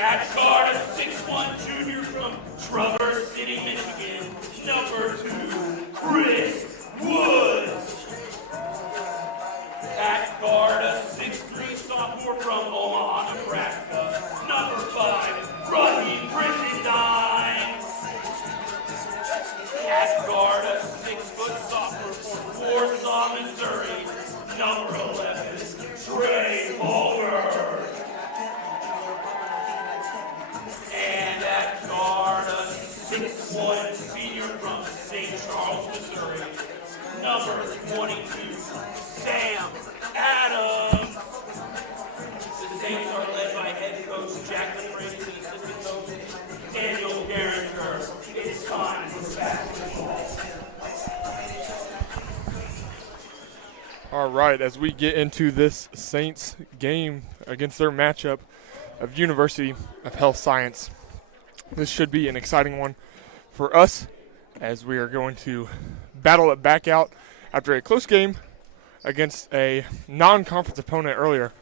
At guard, a 6'1" junior from Traverse City, Michigan, number 2, Chris Woods. At guard, a 6'3" sophomore from Omaha, Nebraska, number 5, Raheem Brisendine. At guard, a 6-foot sophomore from Warsaw, Missouri, number 11, Trey Palmer. And at guard, a 6'1" senior from St. Charles, Missouri, number 22, Sam Adams. The Saints are led by head coach Jack LaFrance and assistant coach Daniel Geringer. It's time for basketball. All right, as we get into this Saints game against their matchup of University of Health Science, this should be an exciting one for us as we are going to battle it back out after a close game against a non-conference opponent earlier.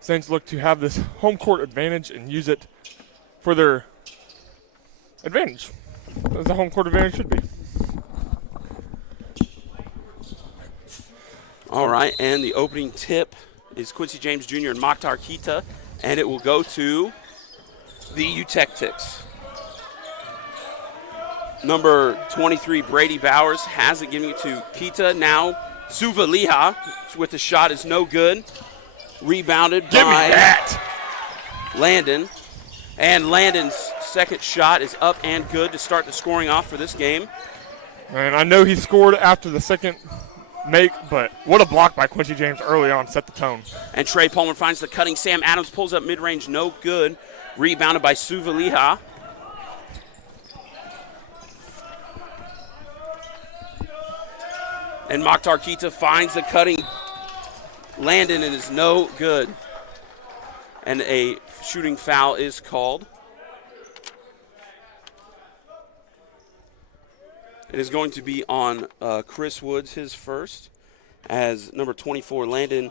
Saints look to have this home court advantage and use it for their advantage, as the home court advantage should be. All right, and the opening tip is Quincy James Jr. and Mokhtar Kita, and it will go to the Eutectics. Number 23, Brady Bowers, has it, giving it to Kita. Now, Suvaliha with the shot is no good. Rebounded by Landon. And Landon's second shot is up and good to start the scoring off for this game. And I know he scored after the second make, but what a block by Quincy James early on set the tone. And Trey Palmer finds the cutting Sam Adams, pulls up mid-range, no good. Rebounded by Suvaliha. And Mokhtar Kita finds the cutting Landon and is no good. And a shooting foul is called. It is going to be on Chris Woods, his first, as number 24, Landon,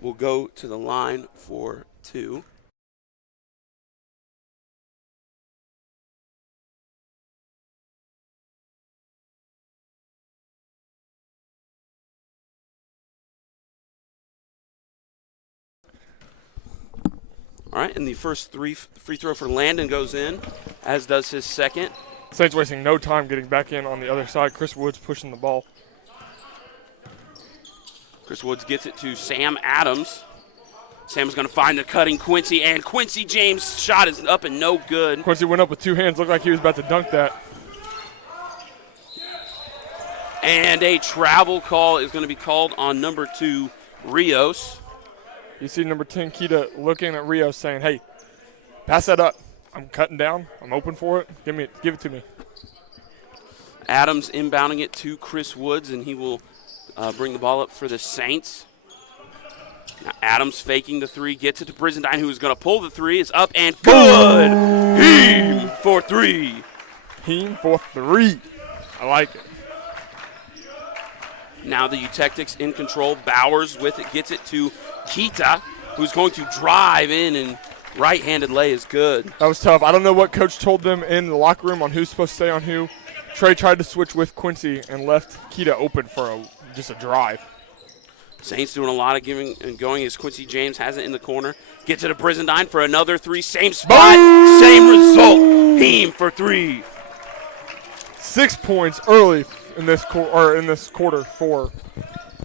will go to the line for 2. All right, and the first free throw for Landon goes in, as does his second. Saints wasting no time getting back in on the other side. Chris Woods pushing the ball. Chris Woods gets it to Sam Adams. Sam's going to find the cutting Quincy, and Quincy James' shot is up and no good. Quincy went up with 2 hands, looked like he was about to dunk that. And a travel call is going to be called on number 2, Rios. You see number 10, Kita, looking at Rios saying, hey, pass that up. I'm cutting down. I'm open for it. Give it to me. Adams inbounding it to Chris Woods, and he will bring the ball up for the Saints. Now Adams faking the 3, gets it to Brisendine, who is going to pull the 3. It's up and good. Heem for 3. Heem for 3. I like it. Now the Eutectics in control. Bowers with it, gets it to Kita, who's going to drive in, and right-handed lay is good. That was tough. I don't know what coach told them in the locker room on who's supposed to stay on who. Trey tried to switch with Quincy and left Kita open for just a drive. Saints doing a lot of giving and going as Quincy James has it in the corner. Gets it to Brisendine for another 3. Same spot, Boom! Same result. Heem for 3. 6 points early in this quarter for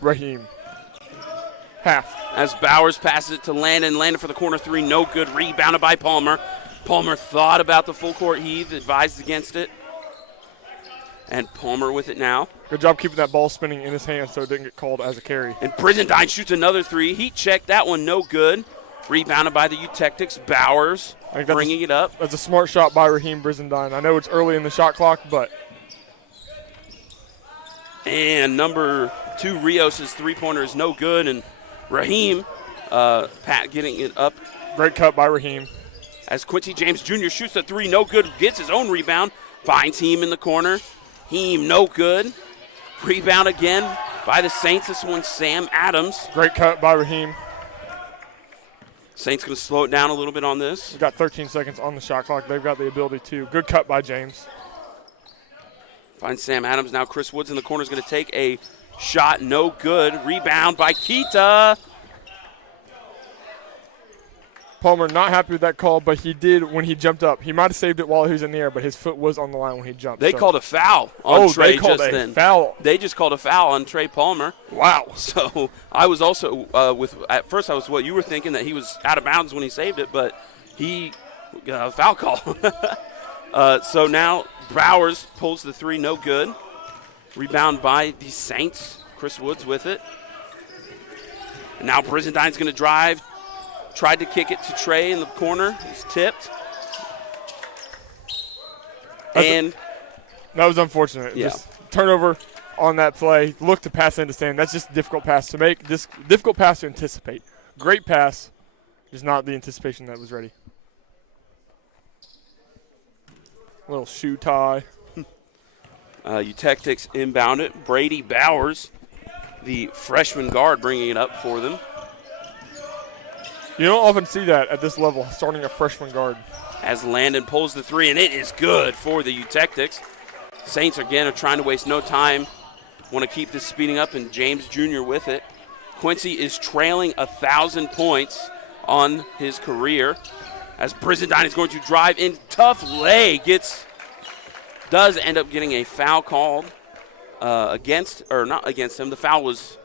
Raheem. Half. As Bowers passes it to Landon. Landon for the corner 3, no good. Rebounded by Palmer. Palmer thought about the full court heave, advised against it. And Palmer with it now. Good job keeping that ball spinning in his hand so it didn't get called as a carry. And Brisendine shoots another 3. Heat check, that one no good. Rebounded by the Eutectics. Bowers bringing it up. That's a smart shot by Raheem Brisendine. I know it's early in the shot clock, but. And number 2, Rios' 3-pointer is no good. And Raheem, Pat getting it up. Great cut by Raheem. As Quincy James Jr. shoots the 3, no good. Gets his own rebound. Finds Heem in the corner. Heem, no good. Rebound again by the Saints. This one, Sam Adams. Great cut by Raheem. Saints going to slow it down a little bit on this. We've got 13 seconds on the shot clock. They've got the ability to. Good cut by James. Finds Sam Adams. Now Chris Woods in the corner is going to take a shot. No good. Rebound by Kita. Palmer not happy with that call, but he did when he jumped up. He might have saved it while he was in the air, but his foot was on the line when he jumped. They called a foul on Trey just then. Foul. They just called a foul on Trey Palmer. Wow. So I was also at first I was what you were thinking, that he was out of bounds when he saved it, but he foul call. So now Bowers pulls the three, no good. Rebound by the Saints. Chris Woods with it. And now Brisendine's going to drive. Tried to kick it to Trey in the corner. He's tipped. And that was unfortunate. Yeah. Just turnover on that play. Look to pass into Sam. That's just a difficult pass to make. This difficult pass to anticipate. Great pass, just not the anticipation that was ready. Little shoe tie. Utectics inbound it. Brady Bowers, the freshman guard, bringing it up for them. You don't often see that at this level, starting a freshman guard. As Landon pulls the three, and it is good for the Utectics. Saints, again, are trying to waste no time. Want to keep this speeding up, and James Jr. with it. Quincy is trailing 1,000 points on his career. As Brizendine is going to drive in. Tough lay. Does end up getting a foul called not against him. The foul was,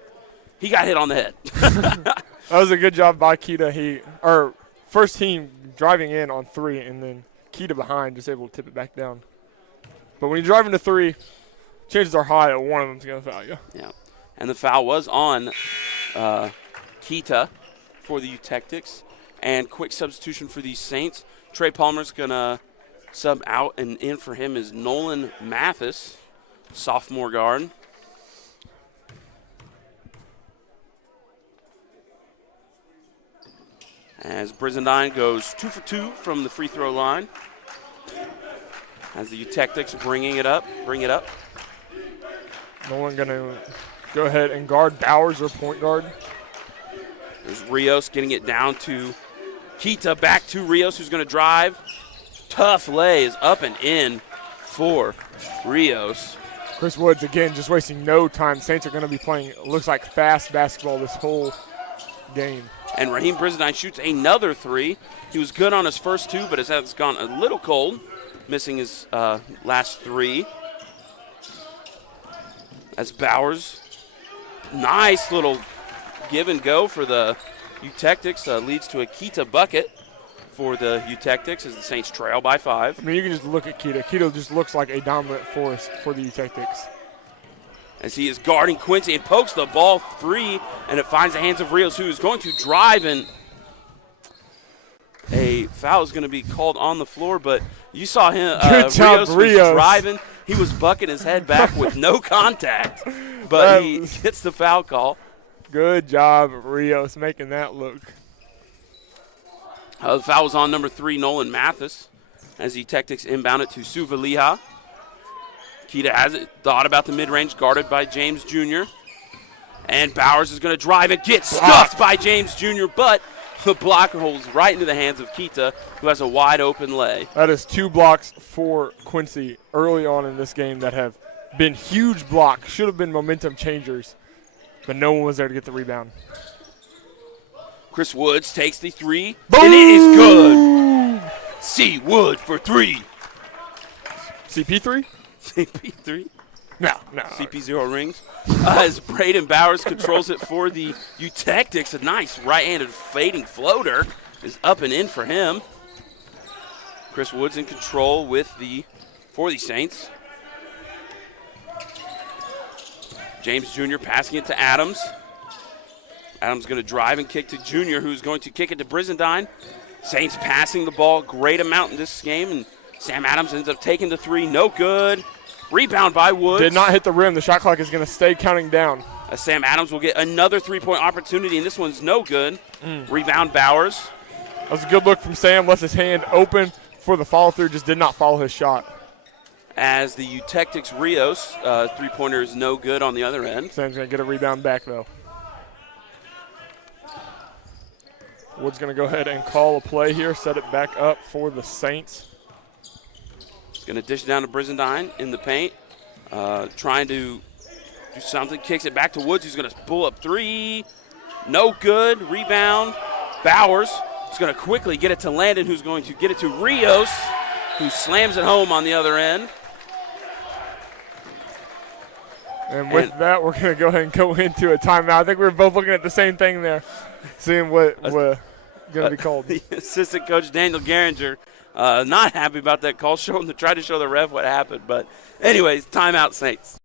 he got hit on the head. That was a good job by Kita. First team driving in on three, and then Kita behind, just able to tip it back down. But when you drive into three, chances are high that one of them's going to foul you. Yeah, and the foul was on Kita for the Utectics. And quick substitution for the Saints. Trey Palmer's going to sub out, and in for him is Nolan Mathis, sophomore guard. As Brizendine goes 2 for 2 from the free throw line. As the Utectics bring it up. Nolan going to go ahead and guard Bowers, or point guard. There's Rios getting it down to Kita, back to Rios, who's going to drive. Tough lay is up and in for Rios. Chris Woods, again, just wasting no time. Saints are going to be playing, looks like, fast basketball this whole game. And Raheem Brizendine shoots another three. He was good on his first two, but his head's gone a little cold, missing his last three. As Bowers, nice little give and go for the Utectics, leads to a Kita bucket for the Utectics as the Saints trail by 5. I mean, you can just look at Kita. Kita just looks like a dominant force for the Utectics. As he is guarding Quincy and pokes the ball free, and it finds the hands of Rios, who is going to drive, and a foul is going to be called on the floor, but you saw him. Good job, Rios was driving. He was bucking his head back with no contact, but he gets the foul call. Good job, Rios, making that look. The foul was on number 3, Nolan Mathis, as the Tactics inbound it to Suvaliha. Kita has it, thought about the mid-range, guarded by James Jr. And Bowers is going to drive and get stuffed by James Jr., but the blocker holds right into the hands of Kita, who has a wide-open lay. That is 2 blocks for Quincy early on in this game that have been huge blocks, should have been momentum changers, but no one was there to get the rebound. Chris Woods takes the 3, and it is good. C. Wood for 3. CP3? CP3? No. CP0 rings. As Braden Bowers controls it for the Utectics. A nice right-handed fading floater is up and in for him. Chris Woods in control for the Saints. James Jr. passing it to Adams. Adams going to drive and kick to Jr., who's going to kick it to Brizendine. Saints passing the ball a great amount in this game, and Sam Adams ends up taking the 3. No good. Rebound by Woods. Did not hit the rim. The shot clock is going to stay counting down. Sam Adams will get another 3-point opportunity, and this one's no good. Rebound Bowers. That was a good look from Sam. Left his hand open for the follow-through. Just did not follow his shot. As the Utectics Rios, 3-pointer is no good on the other end. Sam's going to get a rebound back, though. Wood's going to go ahead and call a play here, set it back up for the Saints. He's going to dish it down to Brizendine in the paint, trying to do something. Kicks it back to Woods. He's going to pull up three. No good. Rebound. Bowers is going to quickly get it to Landon, who's going to get it to Rios, who slams it home on the other end. And with that, we're going to go ahead and go into a timeout. I think we were both looking at the same thing there, seeing what going to be called. The assistant coach, Daniel Garinger, not happy about that call, tried to show the ref what happened. But anyways, timeout, Saints.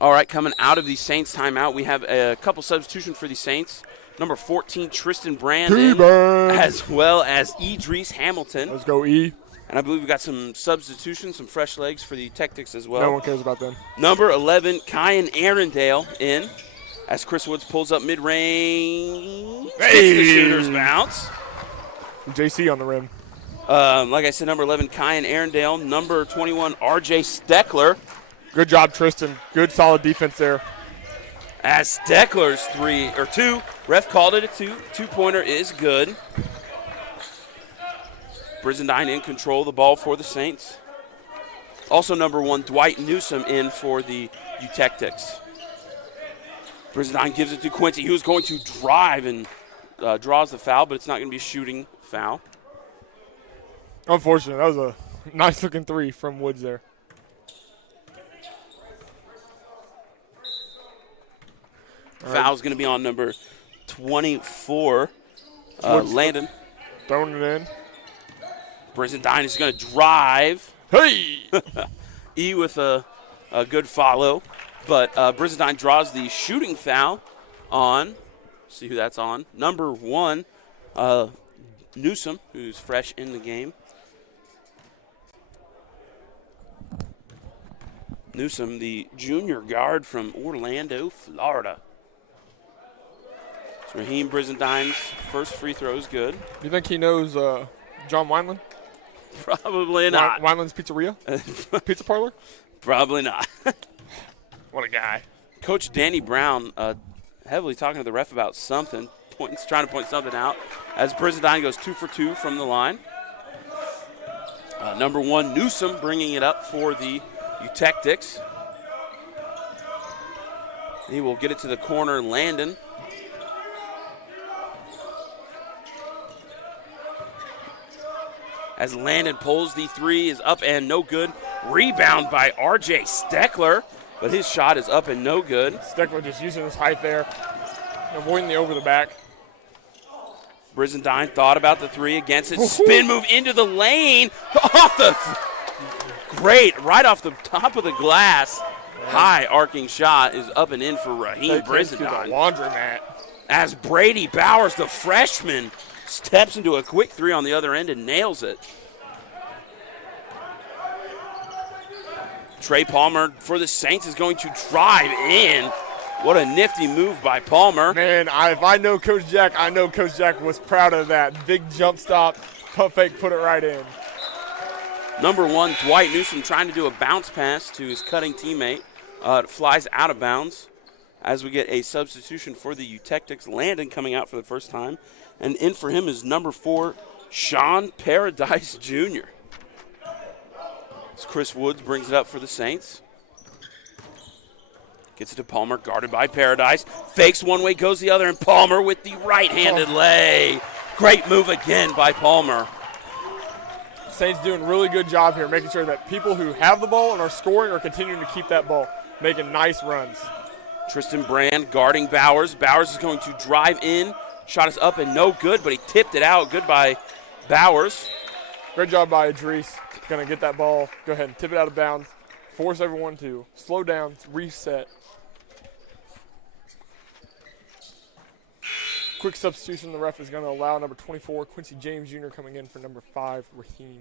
All right, coming out of the Saints timeout, we have a couple substitutions for the Saints. Number 14, Tristan Brandon, as well as Idris Hamilton. Let's go, E. And I believe we got some substitutions, some fresh legs for the Tactics as well. No one cares about them. Number 11, Kyan Arundale in, as Chris Woods pulls up mid-range. Hey! The shooter's bounce. JC on the rim. Like I said, number 11, Kyan Arundale. Number 21, RJ Steckler. Good job, Tristan. Good, solid defense there. As Steckler's two, ref called it a two-pointer is good. Brizendine in control of the ball for the Saints. Also number 1, Dwight Newsom in for the Tactics. Brizendine gives it to Quincy, who's going to drive and draws the foul, but it's not going to be a shooting foul. Unfortunate. That was a nice-looking three from Woods there. Foul's going to be on number 24, Landon. Throwing it in. Brizendine is going to drive. Hey! E with a good follow. But Brizendine draws the shooting foul on, see who that's on, number 1, Newsom, who's fresh in the game. Newsom, the junior guard from Orlando, Florida. So Raheem Brizendine's first free throw is good. You think he knows John Wineland? Probably not. Wineland's Pizzeria? Pizza parlor? Probably not. What a guy. Coach Danny Brown heavily talking to the ref about something, trying to point something out, as Brizendine goes 2 for 2 from the line. Number 1, Newsom bringing it up for the Tactics. He will get it to the corner, Landon. As Landon pulls the three, is up and no good. Rebound by RJ Steckler, but his shot is up and no good. Steckler just using his height there, avoiding the over the back. Brizendine thought about the three, against it. Spin move into the lane. Right off the top of the glass. High arcing shot is up and in for Raheem Brizendine. Laundromat. As Brady Bowers, the freshman, steps into a quick three on the other end and nails it. Trey Palmer for the Saints is going to drive in. What a nifty move by Palmer. Man, if I know Coach Jack, I know Coach Jack was proud of that. Big jump stop, pump fake, put it right in. Number 1, Dwight Newsom trying to do a bounce pass to his cutting teammate. It flies out of bounds as we get a substitution for the Tactics. Landon coming out for the first time. And in for him is number 4, Sean Paradise Jr. As Chris Woods brings it up for the Saints. Gets it to Palmer, guarded by Paradise. Fakes one way, goes the other, and Palmer with the right-handed lay. Great move again by Palmer. Saints doing a really good job here, making sure that people who have the ball and are scoring are continuing to keep that ball, making nice runs. Tristan Brand guarding Bowers. Bowers is going to drive in. Shot is up and no good, but he tipped it out. Good by Bowers. Great job by Idris. Going to get that ball, go ahead and tip it out of bounds, force everyone to slow down, reset. quick substitution the ref is going to allow. Number 24, Quincy James Jr. coming in for number 5, Raheem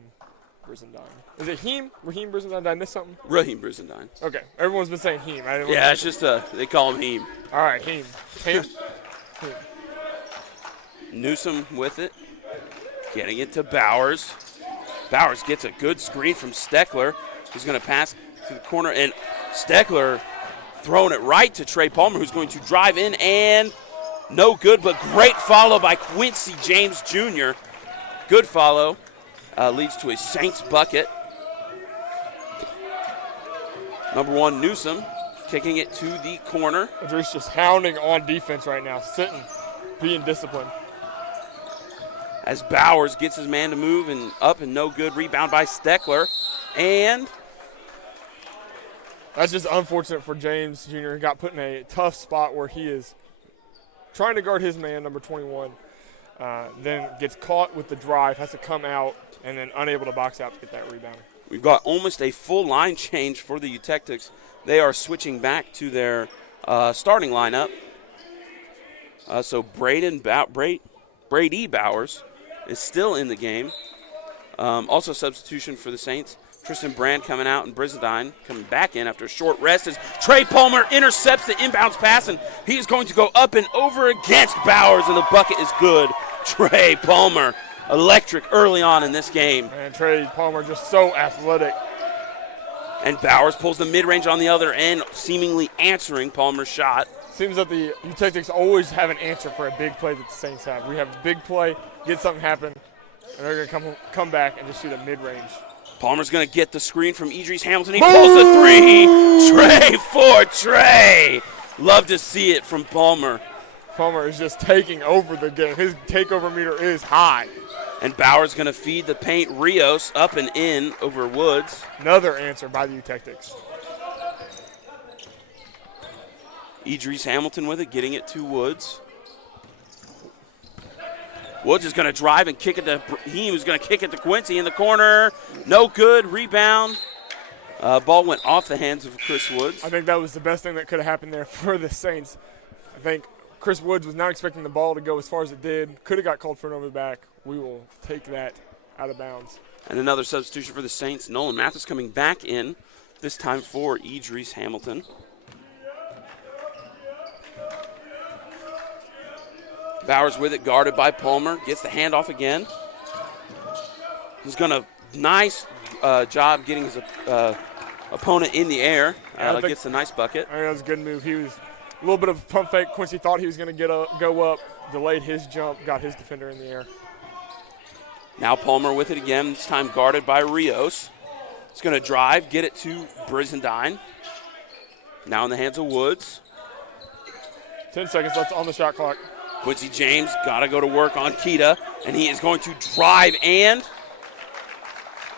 Brizendine. Is it Raheem Brizendine? Did I miss something? Raheem Brizendine. Okay. Everyone's been saying Heem. Yeah, it's just they call him Heem. All right, Heem. Heem. Newsom with it. Getting it to Bowers. Bowers gets a good screen from Steckler. He's going to pass to the corner, and Steckler throwing it right to Trey Palmer, who's going to drive in, and no good, but great follow by Quincy James Jr. Good follow. Leads to a Saints bucket. Number 1, Newsom, kicking it to the corner. Idris just hounding on defense right now, sitting, being disciplined. As Bowers gets his man to move and up and no good. Rebound by Steckler. And that's just unfortunate for James Jr. He got put in a tough spot where he is trying to guard his man, number 21. Then gets caught with the drive, has to come out, and then unable to box out to get that rebound. We've got almost a full line change for the Eutectics. They are switching back to their starting lineup. So Brady Bowers is still in the game. Also substitution for the Saints. Tristan Brand coming out and Brizendine coming back in after a short rest as Trey Palmer intercepts the inbounds pass, and he's going to go up and over against Bowers, and the bucket is good. Trey Palmer, electric early on in this game. And Trey Palmer just so athletic. And Bowers pulls the mid-range on the other end, seemingly answering Palmer's shot. Seems that the Eutectics always have an answer for a big play that the Saints have. We have a big play, get something happen, and they're going to come back and just shoot a mid-range. Palmer's going to get the screen from Idris Hamilton. He pulls the 3. Trey for Trey. Love to see it from Palmer. Palmer is just taking over the game. His takeover meter is high. And Bowers going to feed the paint. Rios up and in over Woods. Another answer by the Eutectics. Idris Hamilton with it, getting it to Woods. Woods is going to drive and kick it to Heem, who's going to kick it to Quincy in the corner. No good. Rebound. Ball went off the hands of Chris Woods. I think that was the best thing that could have happened there for the Saints. I think Chris Woods was not expecting the ball to go as far as it did. Could have got called for an over the back. We will take that out of bounds. And another substitution for the Saints. Nolan Mathis coming back in, this time for Idris Hamilton. Bowers with it, guarded by Palmer. Gets the handoff again. He's going to nice job getting his opponent in the air. Gets a nice bucket. I think that was a good move. He was a little bit of a pump fake. Quincy thought he was going to go up, delayed his jump, got his defender in the air. Now Palmer with it again, this time guarded by Rios. He's going to drive, get it to Brizendine. Now in the hands of Woods. 10 seconds left on the shot clock. Quincy James got to go to work on Kita, and he is going to drive, and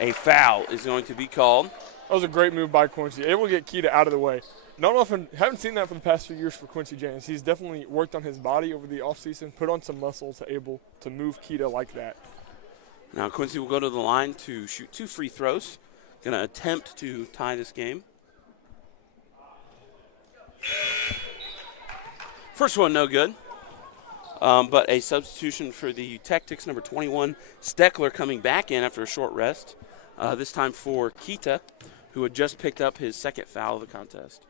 a foul is going to be called. That was a great move by Quincy, able to get Kita out of the way. Not often, haven't seen that for the past few years for Quincy James. He's definitely worked on his body over the offseason, put on some muscle to able to move Kita like that. Now Quincy will go to the line to shoot 2 free throws. Going to attempt to tie this game. First one, no good. But a substitution for the Eutectics, number 21, Steckler coming back in after a short rest. This time for Kita, who had just picked up his second foul of the contest.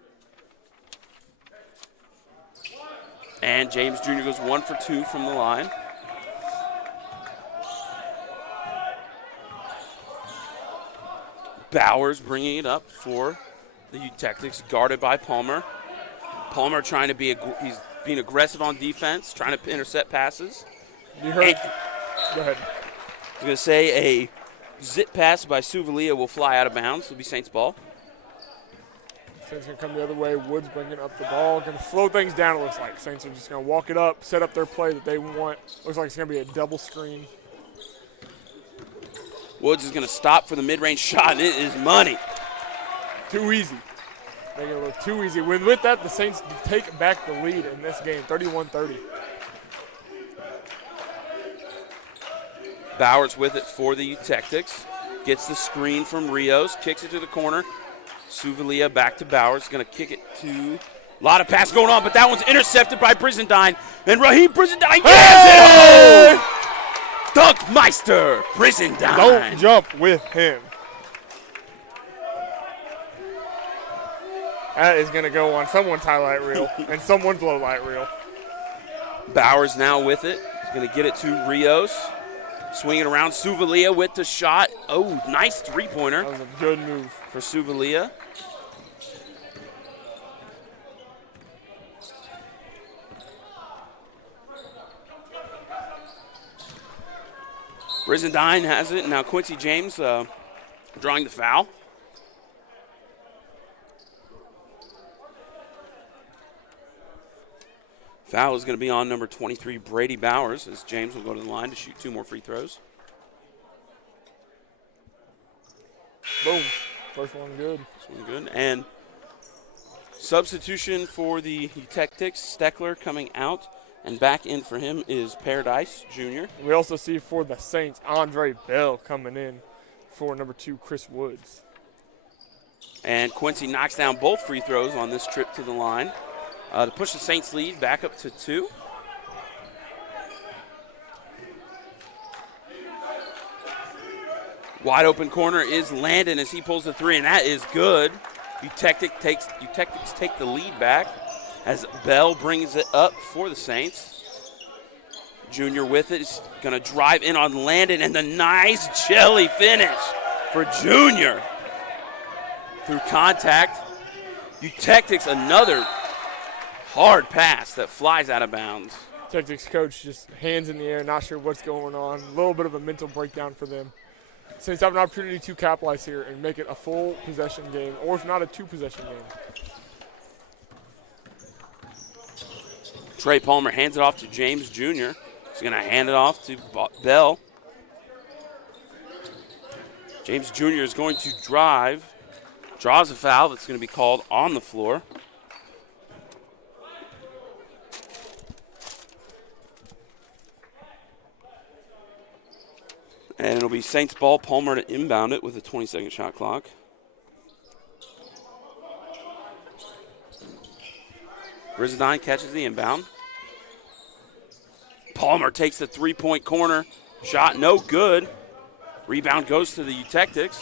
And James Jr. goes 1 for 2 from the line. Bowers bringing it up for the Eutectics, guarded by Palmer. Palmer trying to be he's being aggressive on defense, trying to intercept passes. You heard. Go ahead. I was going to say a zip pass by Suvalia will fly out of bounds. It'll be Saints ball. Saints going to come the other way. Woods bringing up the ball. Going to slow things down, it looks like. Saints are just going to walk it up, set up their play that they want. Looks like it's going to be a double screen. Woods is going to stop for the mid-range shot, and it is money. Too easy. Making it look too easy. With that, the Saints take back the lead in this game, 31-30. Bowers with it for the Eutectics. Gets the screen from Rios, kicks it to the corner. Suvalia back to Bowers, going to kick it to A lot of pass going on, but that one's intercepted by Brizendine. And Raheem Brizendine gets it home! Dunkmeister Brizendine. Don't jump with him. That is going to go on someone's highlight reel and someone's low light reel. Bowers now with it. He's going to get it to Rios. Swinging around, Suvalia with the shot. Oh, nice three-pointer. That was a good move for Suvalia. Brizendine has it. Now Quincy James drawing the foul. Foul is going to be on number 23, Brady Bowers, as James will go to the line to shoot 2 more free throws. Boom. First one good. First one good. And substitution for the Tactics, Steckler coming out. And back in for him is Paradise Jr. We also see for the Saints, Andre Bell coming in for number 2, Chris Woods. And Quincy knocks down both free throws on this trip to the line to push the Saints lead back up to 2. Wide open corner is Landon as he pulls the 3, and that is good. Utectics take the lead back as Bell brings it up for the Saints. Junior with it is going to drive in on Landon, and the nice jelly finish for Junior. Through contact, Utectics another hard pass that flies out of bounds. Tactics coach just hands in the air, not sure what's going on. A little bit of a mental breakdown for them. Saints have an opportunity to capitalize here and make it a full possession game, or if not a 2-possession game. Trey Palmer hands it off to James Jr. He's going to hand it off to Bell. James Jr. is going to drive. Draws a foul that's going to be called on the floor. And it'll be Saints ball. Palmer to inbound it with a 20-second shot clock. Brizendine catches the inbound. Palmer takes the three-point corner. Shot no good. Rebound goes to the Utectics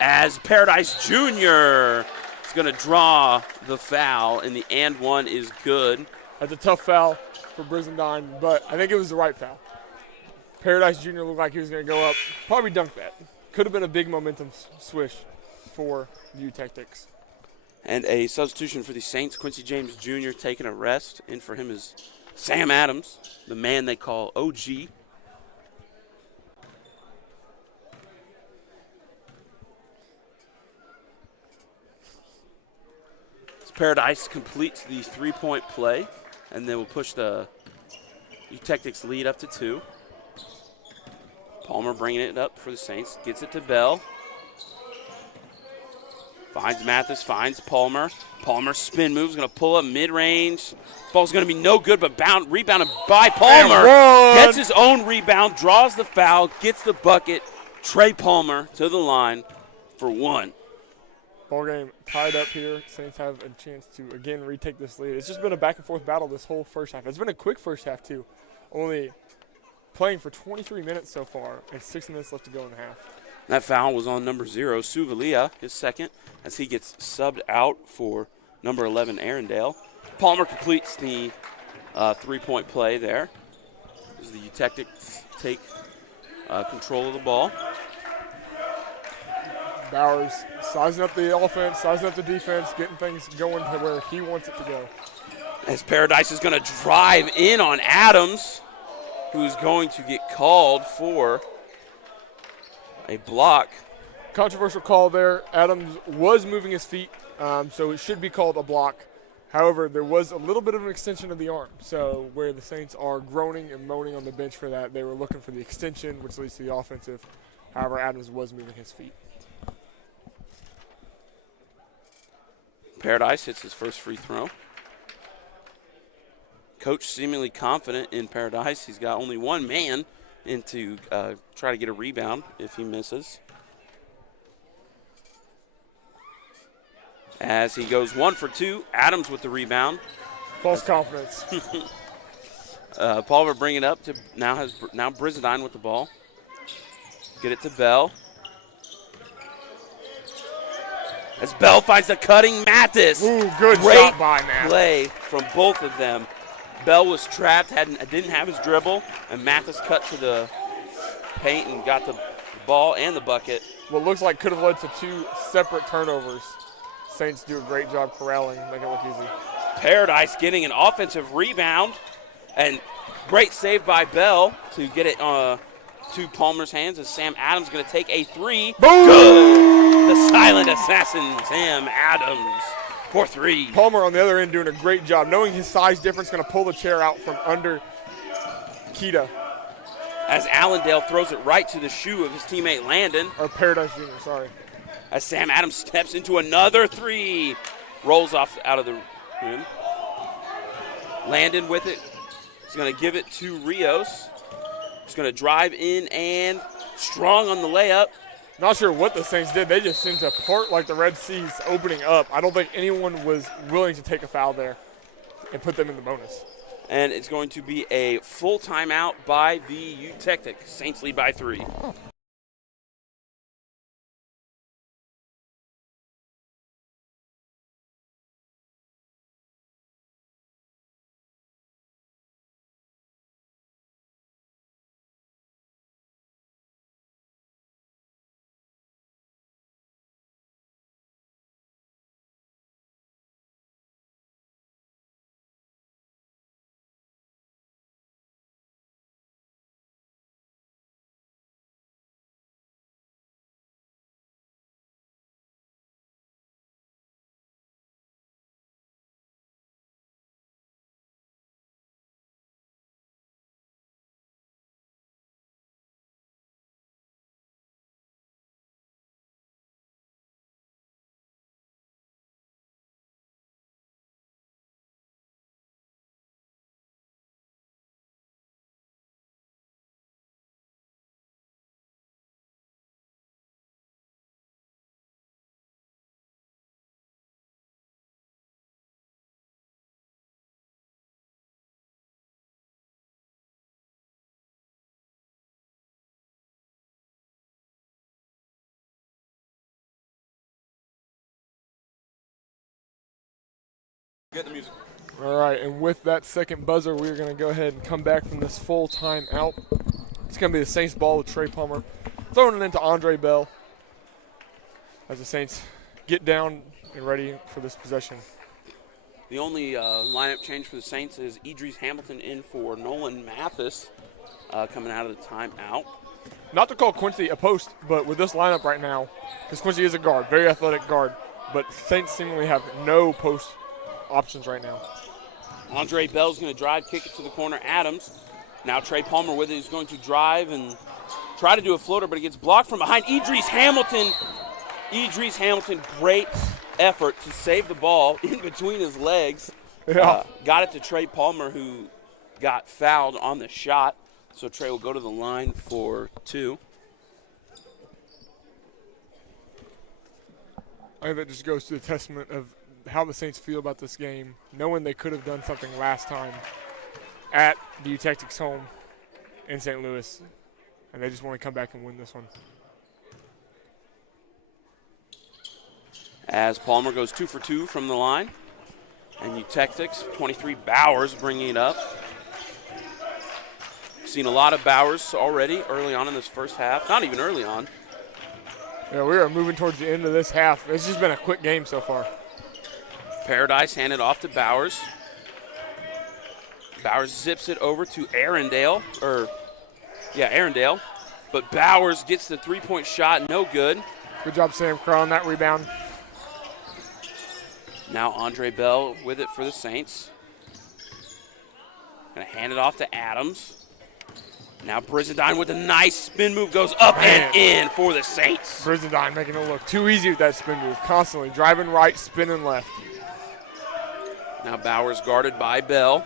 as Paradise Jr. is going to draw the foul, and the and one is good. That's a tough foul for Brizendine, but I think it was the right foul. Paradise Jr. looked like he was going to go up, probably dunk that. Could have been a big momentum swish for the Utectics. And a substitution for the Saints, Quincy James Jr. taking a rest. In for him is Sam Adams, the man they call OG. Paradise completes the three-point play, and then we'll push the Utectics lead up to 2. Palmer bringing it up for the Saints, gets it to Bell. Finds Mathis, finds Palmer. Palmer spin moves, going to pull up mid-range. Ball's going to be no good, but rebounded by Palmer. Gets his own rebound, draws the foul, gets the bucket. Trey Palmer to the line for 1. Ball game tied up here. Saints have a chance to, again, retake this lead. It's just been a back-and-forth battle this whole first half. It's been a quick first half, too. Only playing for 23 minutes so far, and 6 minutes left to go in the half. That foul was on number 0, Suvalia, his second, as he gets subbed out for number 11, Arendale. Palmer completes the three-point play there as the Utectics take control of the ball. Bowers sizing up the offense, sizing up the defense, getting things going to where he wants it to go. As Paradise is going to drive in on Adams, who's going to get called for a block. Controversial call there. Adams was moving his feet, so it should be called a block. However, there was a little bit of an extension of the arm. So where the Saints are groaning and moaning on the bench for that, they were looking for the extension, which leads to the offensive. However, Adams was moving his feet. Paradise hits his first free throw. Coach seemingly confident in Paradise. He's got only one man in to try to get a rebound if he misses. as he goes 1 for 2. Adams with the rebound. False confidence. Palmer bringing it up to now Brizendine with the ball. Get it to Bell. As Bell finds the cutting Mathis. Ooh, good Great shot by Mathis. play from both of them. Bell was trapped, didn't have his dribble, and Mathis cut to the paint and got the ball and the bucket. What looks like could have led to 2 separate turnovers. Saints do a great job corralling, make it look easy. Paradise getting an offensive rebound, and great save by Bell to get it to Palmer's hands as Sam Adams going to take a 3. Boom! Good! The silent assassin, Sam Adams, for 3. Palmer on the other end doing a great job. Knowing his size difference, going to pull the chair out from under Kita. As Allendale throws it right to the shoe of his teammate Landon. Or Paradise Jr., sorry. As Sam Adams steps into another 3. Rolls off out of the rim. Landon with it. He's going to give it to Rios. He's going to drive in and strong on the layup. Not sure what the Saints did. They just seemed to part like the Red Sea's opening up. I don't think anyone was willing to take a foul there and put them in the bonus. And it's going to be a full timeout by the Utectic. Saints lead by 3. Get the music. All right, and with that second buzzer, we're going to go ahead and come back from this full timeout. It's going to be the Saints ball with Trey Palmer throwing it into Andre Bell as the Saints get down and ready for this possession. The only lineup change for the Saints is Idris Hamilton in for Nolan Mathis coming out of the timeout. Not to call Quincy a post, but with this lineup right now, because Quincy is a guard, very athletic guard, but Saints seemingly have no post options right now. Andre Bell's going to drive, kick it to the corner. Adams. Now Trey Palmer with it. He's going to drive and try to do a floater, but it gets blocked from behind. Idris Hamilton, great effort to save the ball in between his legs. Yeah. Got it to Trey Palmer, who got fouled on the shot. So Trey will go to the line for 2. I think that just goes to the testament of how the Saints feel about this game, knowing they could have done something last time at the Utectic's home in St. Louis, and they just want to come back and win this one. As Palmer goes 2 for 2 from the line, and Utectic's 23 Bowers bringing it up. Seen a lot of Bowers already early on in this first half, not even early on. Yeah, we are moving towards the end of this half. It's just been a quick game so far. Paradise handed off to Bowers. Bowers zips it over to Arundel. But Bowers gets the three-point shot, no good. Good job, Sam Crow, on that rebound. Now Andre Bell with it for the Saints. Gonna hand it off to Adams. Now Brizendine with a nice spin move goes up and in for the Saints. Brizendine making it look too easy with that spin move. Constantly driving right, spinning left. Now Bowers guarded by Bell.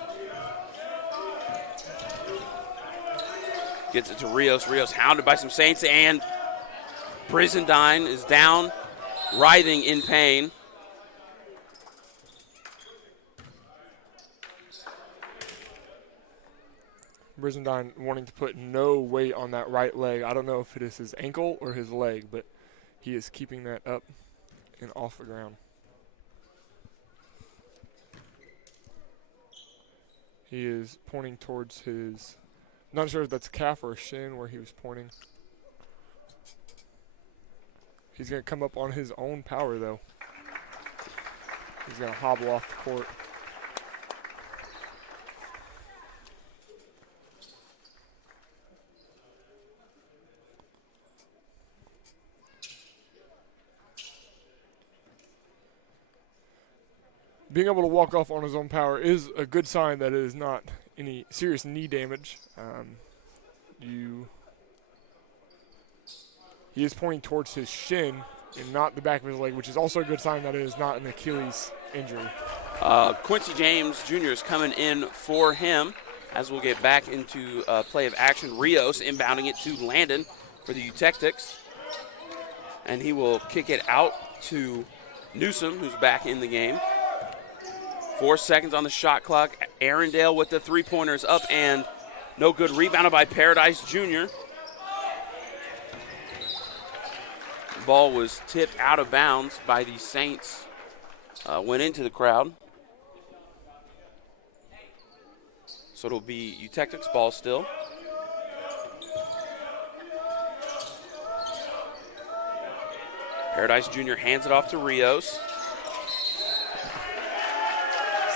Gets it to Rios. Rios hounded by some Saints, and Brizendine is down, writhing in pain. Brizendine wanting to put no weight on that right leg. I don't know if it is his ankle or his leg, but he is keeping that up and off the ground. He is pointing towards his, not sure if that's calf or shin where he was pointing. He's going to come up on his own power, though. He's going to hobble off the court. Being able to walk off on his own power is a good sign that it is not any serious knee damage. He is pointing towards his shin and not the back of his leg, which is also a good sign that it is not an Achilles injury. Quincy James Jr. is coming in for him as we'll get back into play of action. Rios inbounding it to Landon for the Eutectics. And he will kick it out to Newsom, who's back in the game. 4 seconds on the shot clock. Arundel with the three-pointers up and no good. Rebounded by Paradise Jr. The ball was tipped out of bounds by the Saints. Went into the crowd. So it'll be Eutectics ball still. Paradise Jr. hands it off to Rios.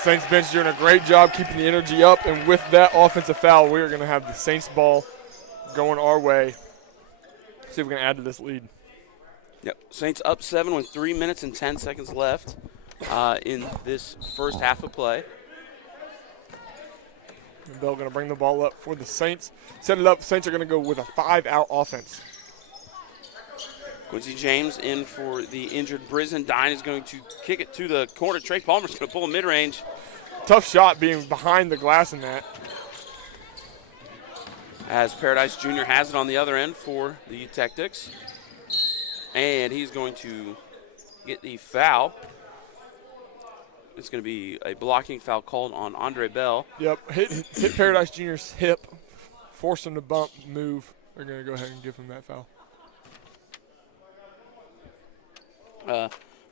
Saints bench doing a great job keeping the energy up, and with that offensive foul, we are going to have the Saints ball going our way. See if we can add to this lead. Yep, Saints up 7 with 3 minutes and 10 seconds left in this first half of play. And Bell going to bring the ball up for the Saints. Set it up. Saints are going to go with a 5-out offense. Quincy James in for the injured Brizendine is going to kick it to the corner. Trey Palmer's going to pull a mid-range. Tough shot being behind the glass in that. As Paradise Jr. has it on the other end for the Eutectics. And he's going to get the foul. It's going to be a blocking foul called on Andre Bell. Yep, hit Paradise Jr.'s hip, force him to bump, move. They're going to go ahead and give him that foul.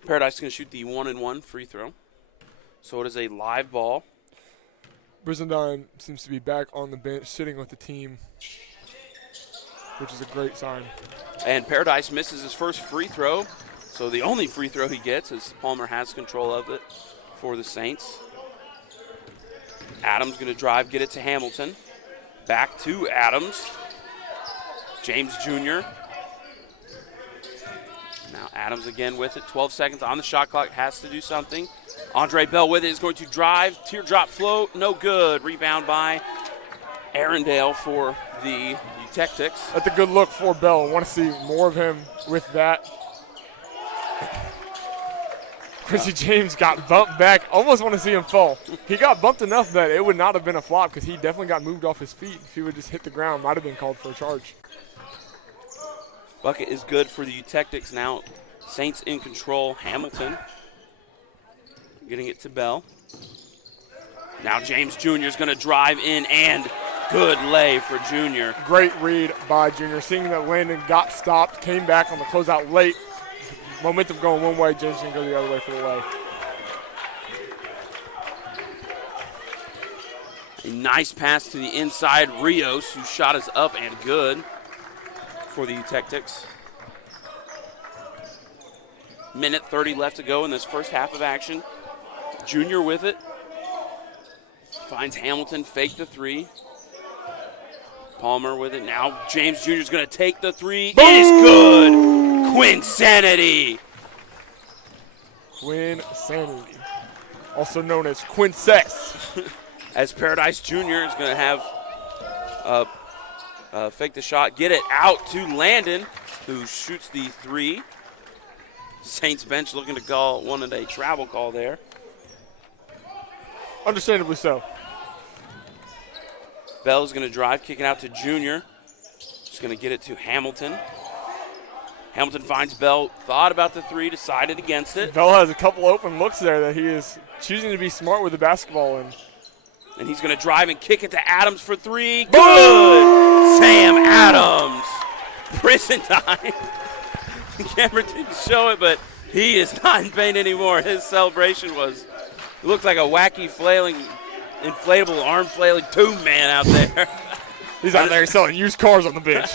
Paradise is going to shoot the 1-and-1 free throw. So it is a live ball. Brizendine seems to be back on the bench, sitting with the team, which is a great sign. And Paradise misses his first free throw. So the only free throw he gets is Palmer has control of it for the Saints. Adams going to drive, get it to Hamilton. Back to Adams. James Jr. Now Adams again with it. 12 seconds on the shot clock. Has to do something. Andre Bell with it is going to drive. Teardrop float. No good. Rebound by Arundel for the Eutectics. That's a good look for Bell. I want to see more of him with that. Quincy James got bumped back. Almost want to see him fall. He got bumped enough that it would not have been a flop because he definitely got moved off his feet. If he would just hit the ground, might have been called for a charge. Bucket is good for the Eutectics now. Saints in control. Hamilton getting it to Bell. Now James Jr. is going to drive in and good lay for Jr. Great read by Jr. Seeing that Landon got stopped, came back on the closeout late. Momentum going one way, James going to go the other way for the lay. A nice pass to the inside. Rios, whose shot is up and good for the Eutectics. Minute 30 left to go in this first half of action. Junior with it. Finds Hamilton, fake the three. Palmer with it. Now James Jr. is going to take the three. Boom! It is good. Quinsanity. Quinsanity. Also known as Quincess. As Paradise Jr. is going to have fake the shot, get it out to Landon, who shoots the three. Saints bench looking to wanted a travel call there. Understandably so. Bell's going to drive, kick it out to Junior. Just going to get it to Hamilton. Hamilton finds Bell, thought about the three, decided against it. Bell has a couple open looks there that he is choosing to be smart with the basketball and And he's going to drive and kick it to Adams for three. Good! Sam Adams. Prison time. Cameron didn't show it, but he is not in pain anymore. His celebration was, it looked like a wacky flailing, inflatable arm flailing tomb man out there. He's out there selling used cars on the bench.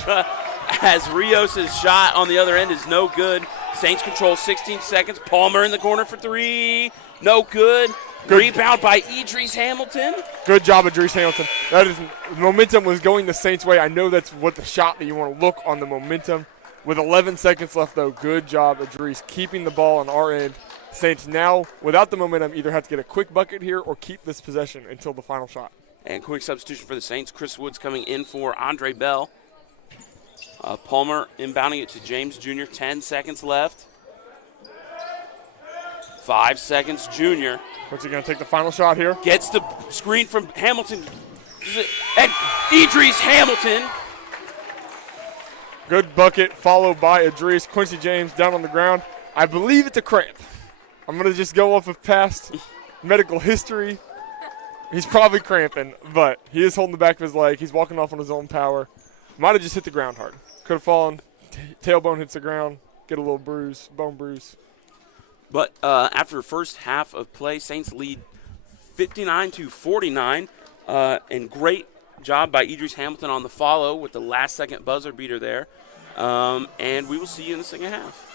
As Rios' shot on the other end is no good. Saints control 16 seconds. Palmer in the corner for three. No good. Rebound by Idris Hamilton. Good job, Idris Hamilton. That is, momentum was going the Saints' way. I know that's what the shot that you want to look on the momentum. With 11 seconds left, though, good job, Idris, keeping the ball on our end. Saints now, without the momentum, either have to get a quick bucket here or keep this possession until the final shot. And quick substitution for the Saints. Chris Woods coming in for Andre Bell. Palmer inbounding it to James Jr. 10 seconds left. 5 seconds, Jr. What's he going to take the final shot here? Gets the screen from Hamilton. And Idris Hamilton. Good bucket followed by Idris. Quincy James down on the ground. I believe it's a cramp. I'm going to just go off of past medical history. He's probably cramping, but he is holding the back of his leg. He's walking off on his own power. Might have just hit the ground hard. Could have fallen. Tailbone hits the ground. Get a little bruise, bone bruise. But after the first half of play, Saints lead 59-49. And great job by Idris Hamilton on the follow with the last-second buzzer beater there. And we will see you in the second half.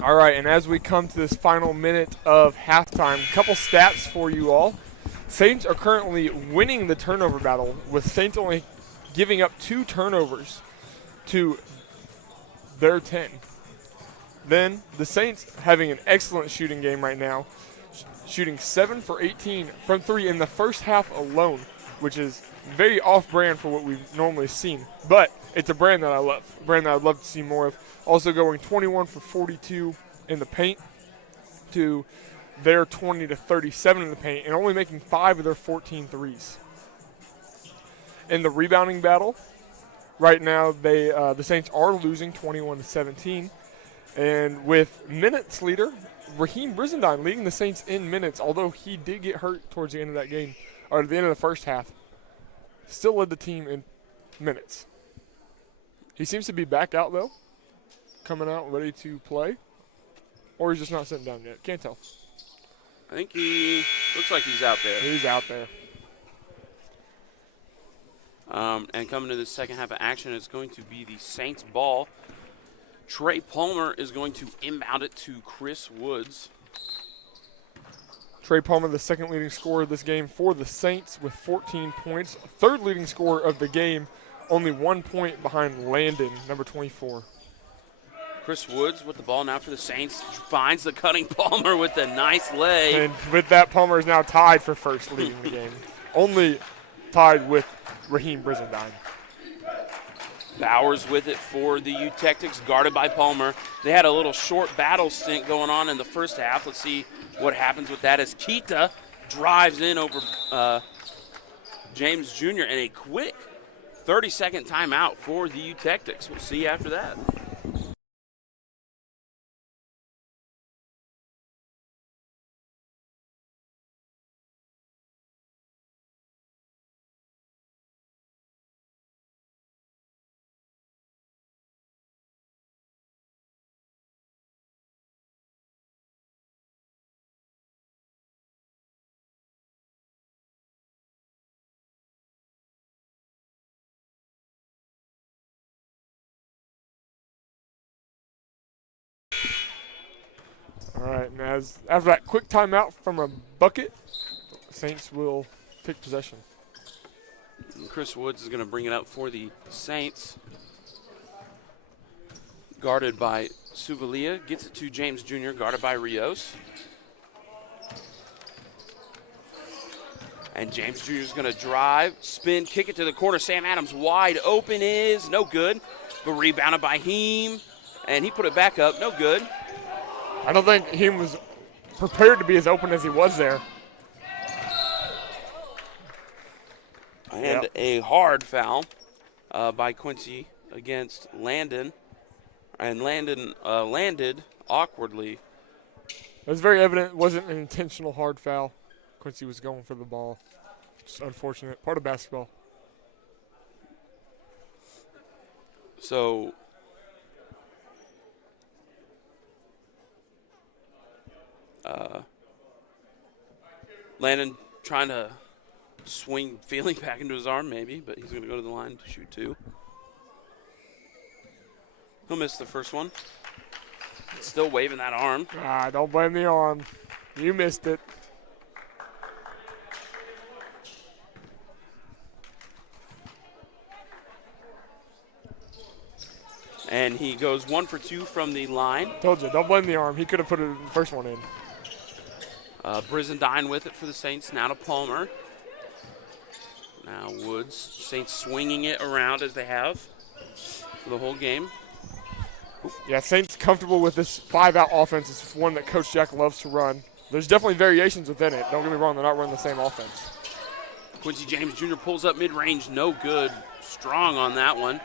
All right, and as we come to this final minute of halftime, a couple stats for you all. Saints are currently winning the turnover battle, with Saints only giving up 2 turnovers to their 10. Then the Saints having an excellent shooting game right now, shooting 7 for 18 from 3 in the first half alone, which is very off-brand for what we've normally seen. But it's a brand that I love, a brand that I'd love to see more of. Also going 21 for 42 in the paint to their 20 to 37 in the paint, and only making 5 of their 14 threes. In the rebounding battle, right now the Saints are losing 21 to 17, and with minutes leader Raheem Brizendine leading the Saints in minutes, although he did get hurt towards the end of that game, or at the end of the first half, still led the team in minutes. He seems to be back out though, coming out ready to play, or he's just not sitting down yet. Can't tell. I think he looks like he's out there. He's out there. And coming to the second half of action, it's going to be the Saints ball. Trey Palmer is going to inbound it to Chris Woods. Trey Palmer, the second leading scorer of this game for the Saints with 14 points. Third leading scorer of the game, only 1 point behind Landon, number 24. Chris Woods with the ball now for the Saints. Finds the cutting Palmer with a nice lay. And with that, Palmer is now tied for first leading the game. Only tied with Raheem Brizendine. Bowers with it for the Eutectics, guarded by Palmer. They had a little short battle stint going on in the first half. Let's see what happens with that as Kita drives in over James Jr. and a quick 30-second timeout for the Eutectics. We'll see you after that. All right, and after that quick timeout from a bucket, Saints will take possession. Chris Woods is going to bring it up for the Saints. Guarded by Suvalia. Gets it to James Jr., guarded by Rios. And James Jr. is going to drive, spin, kick it to the corner. Sam Adams wide open is no good. But rebounded by Heem. And he put it back up, no good. I don't think he was prepared to be as open as he was there. And a hard foul by Quincy against Landon. And Landon landed awkwardly. It was very evident it wasn't an intentional hard foul. Quincy was going for the ball. Just unfortunate. Part of basketball. So Landon trying to swing feeling back into his arm maybe, but he's going to go to the line to shoot 2. He'll miss the first one. Still waving that arm. Don't blame the arm. You missed it. And he goes 1 for 2 from the line. Told you, don't blame the arm. He could have put the first one in. Brizendine with it for the Saints. Now to Palmer. Now Woods. Saints swinging it around as they have for the whole game. Yeah, Saints comfortable with this 5-out offense. It's one that Coach Jack loves to run. There's definitely variations within it. Don't get me wrong, they're not running the same offense. Quincy James Jr. pulls up mid-range, no good. Strong on that one.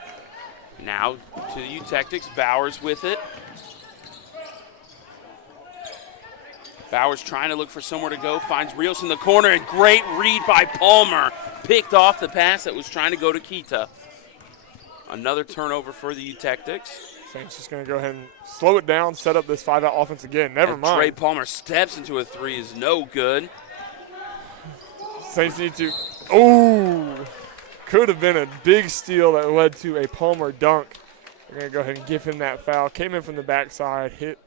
Now to the Eutectics. Bowers with it. Bowers trying to look for somewhere to go. Finds Rios in the corner. And great read by Palmer. Picked off the pass that was trying to go to Kita. Another turnover for the Eutectics. Saints just going to go ahead and slow it down, set up this 5-out offense again. Never mind. Trey Palmer steps into a 3 is no good. Saints need to. Oh! Could have been a big steal that led to a Palmer dunk. They're going to go ahead and give him that foul. Came in from the backside, hit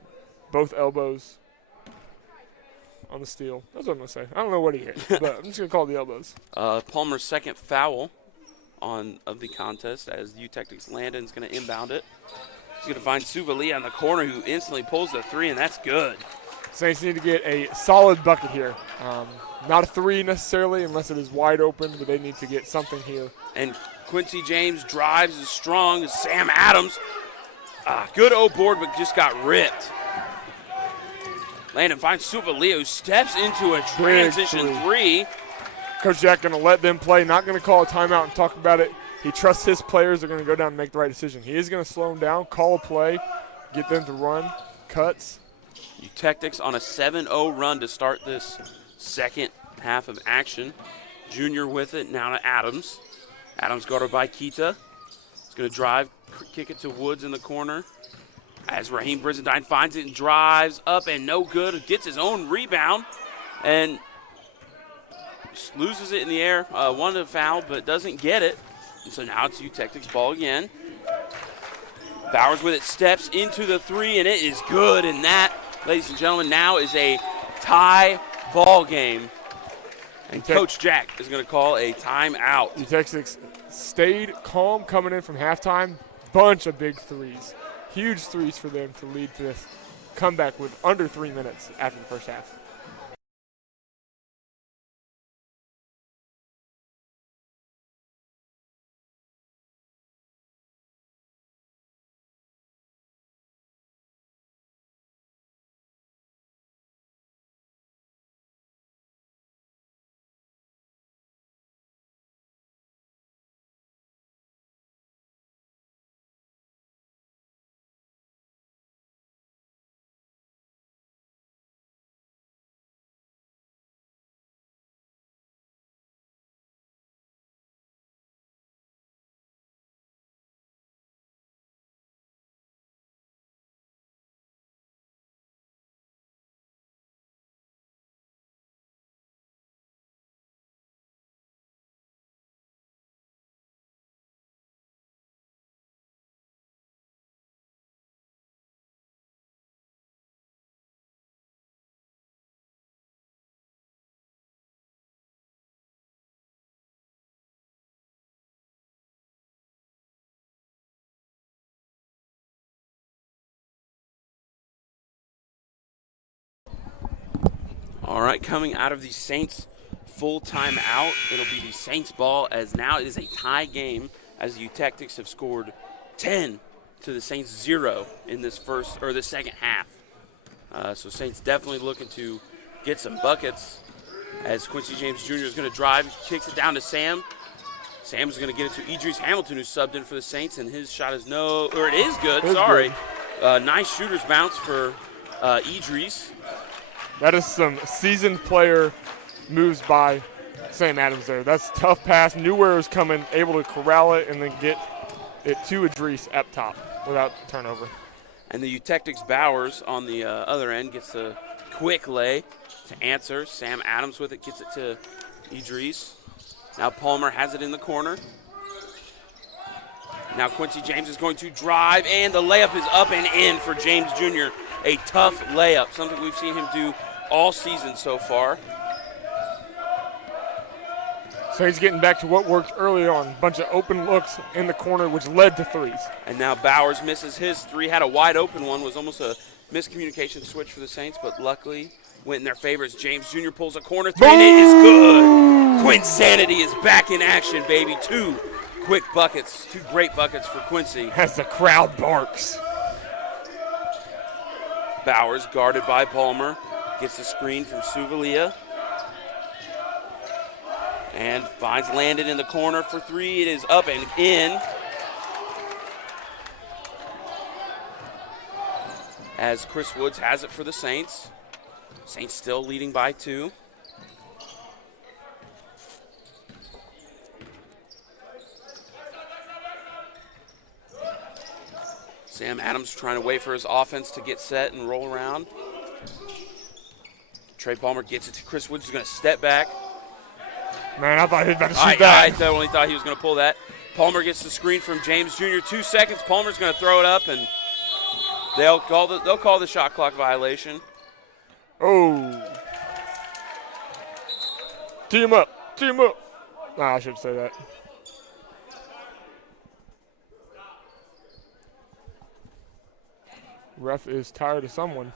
both elbows on the steal. That's what I'm going to say. I don't know what he hit, but I'm just going to call it the elbows. Palmer's second foul of the contest as U-Tectics Landon's going to inbound it. He's going to find Suvalia on the corner, who instantly pulls the three, and that's good. Saints need to get a solid bucket here. Not a three necessarily unless it is wide open, but they need to get something here. And Quincy James drives as strong as Sam Adams. Good O board, but just got ripped. Landon finds Suvalia, who steps into a transition three. Coach Jack going to let them play, not going to call a timeout and talk about it. He trusts his players are going to go down and make the right decision. He is going to slow them down, call a play, get them to run, cuts. U-Tectics on a 7-0 run to start this second half of action. Junior with it, now to Adams. Adams guarded by Kita. He's going to drive, kick it to Woods in the corner. As Raheem Brizendine finds it and drives up and no good. Gets his own rebound and loses it in the air. Wanted a foul, but doesn't get it. And so now it's U-Tectics ball again. Bowers with it, steps into the three, and it is good. And that, ladies and gentlemen, now is a tie ball game. And Coach Jack is going to call a timeout. U-Tectics stayed calm coming in from halftime. Bunch of big threes. Huge threes for them to lead to this comeback with under 3 minutes after the first half. All right, coming out of the Saints full timeout, it'll be the Saints ball, as now it is a tie game as the U-Tectics have scored 10 to the Saints 0 in this second half. So Saints definitely looking to get some buckets as Quincy James Jr. is going to drive, kicks it down to Sam. Sam's going to get it to Idris Hamilton, who subbed in for the Saints, and his shot is good, sorry. Nice shooter's bounce for Idris. That is some seasoned player moves by Sam Adams there. That's a tough pass. Knew where it was coming, able to corral it and then get it to Idris up top without turnover. And the U-Tectics Bowers on the other end gets a quick lay to answer. Sam Adams with it, gets it to Idris. Now Palmer has it in the corner. Now Quincy James is going to drive, and the layup is up and in for James Jr. A tough layup, something we've seen him do all season so far. So he's getting back to what worked early on. A bunch of open looks in the corner, which led to threes. And now Bowers misses his three. Had a wide open one. Was almost a miscommunication switch for the Saints, but luckily went in their favor as James Jr. pulls a corner three, and it is good. Quinsanity is back in action, baby. Two great buckets for Quincy. As the crowd barks. Bowers guarded by Palmer. Gets the screen from Suvalia. And finds Landon in the corner for three. It is up and in. As Chris Woods has it for the Saints. Saints still leading by 2. Sam Adams trying to wait for his offense to get set and roll around. Trey Palmer gets it to Chris Woods, who's going to step back. Man, I thought he was about to shoot that. I definitely thought he was going to pull that. Palmer gets the screen from James Jr. 2 seconds. Palmer's going to throw it up, and They'll call the shot clock violation. Oh. Team up. Team up. Nah, I should say that. Ref is tired of someone.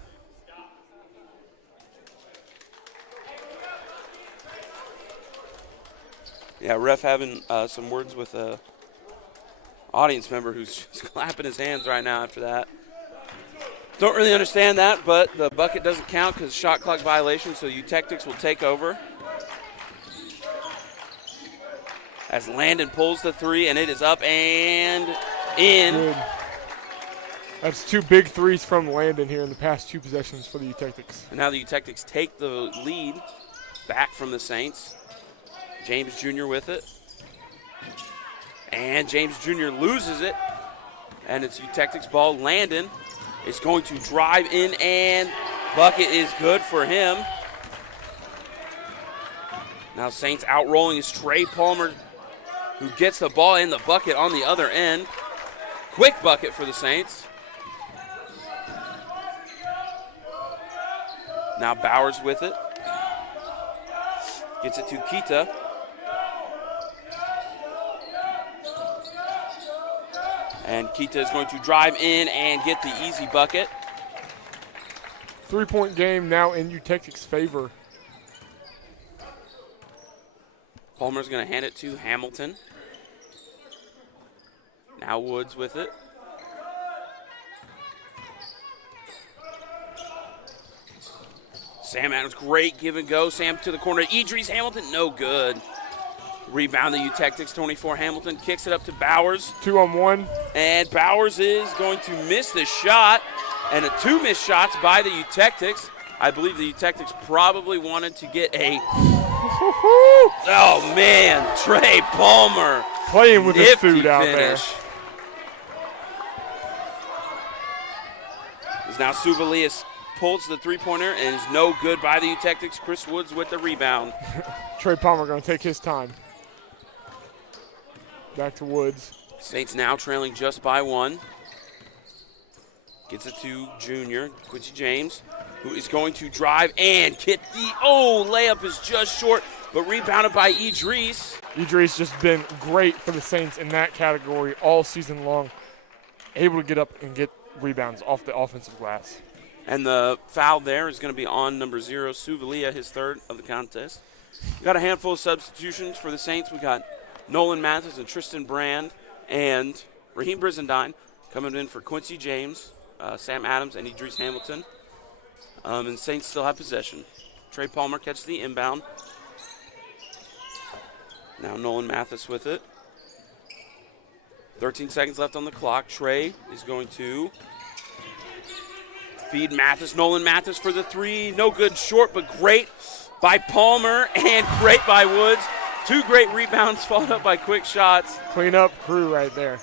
Yeah, ref having some words with a audience member who's just clapping his hands right now after that. Don't really understand that, but the bucket doesn't count because shot clock violation, so Eutectics will take over. As Landon pulls the three, and it is up and in. Good. That's 2 big threes from Landon here in the past 2 possessions for the Eutectics. And now the Eutectics take the lead back from the Saints. James Jr. with it. And James Jr. loses it. And it's Eutectics ball. Landon is going to drive in, and bucket is good for him. Now Saints outrolling is Trey Palmer, who gets the ball and the bucket on the other end. Quick bucket for the Saints. Now Bowers with it. Gets it to Kita. And Kita is going to drive in and get the easy bucket. 3-point game now in Eutectics' favor. Palmer's going to hand it to Hamilton. Now Woods with it. Sam Adams, great give and go. Sam to the corner. Idris Hamilton, no good. Rebound the Eutectics, 24. Hamilton kicks it up to Bowers. 2-on-1. And Bowers is going to miss the shot. And 2 missed shots by the Eutectics. I believe the Eutectics probably wanted to get a... Oh, man. Trey Palmer. Playing with his food out there. As now Suvalius pulls the three-pointer and is no good by the Eutectics. Chris Woods with the rebound. Trey Palmer going to take his time. Back to Woods. Saints now trailing just by 1. Gets it to Junior, Quincy James, who is going to drive and get the, layup is just short, but rebounded by Idris. Idris just been great for the Saints in that category all season long. Able to get up and get rebounds off the offensive glass. And the foul there is going to be on number 0, Suvalia, his 3rd of the contest. We got a handful of substitutions for the Saints. We got Nolan Mathis and Tristan Brand and Raheem Brizendine coming in for Quincy James, Sam Adams, and Idris Hamilton. And Saints still have possession. Trey Palmer catches the inbound. Now Nolan Mathis with it. 13 seconds left on the clock. Trey is going to feed Mathis. Nolan Mathis for the 3. No good, short, but great by Palmer and great by Woods. 2 great rebounds followed up by quick shots. Clean up crew right there.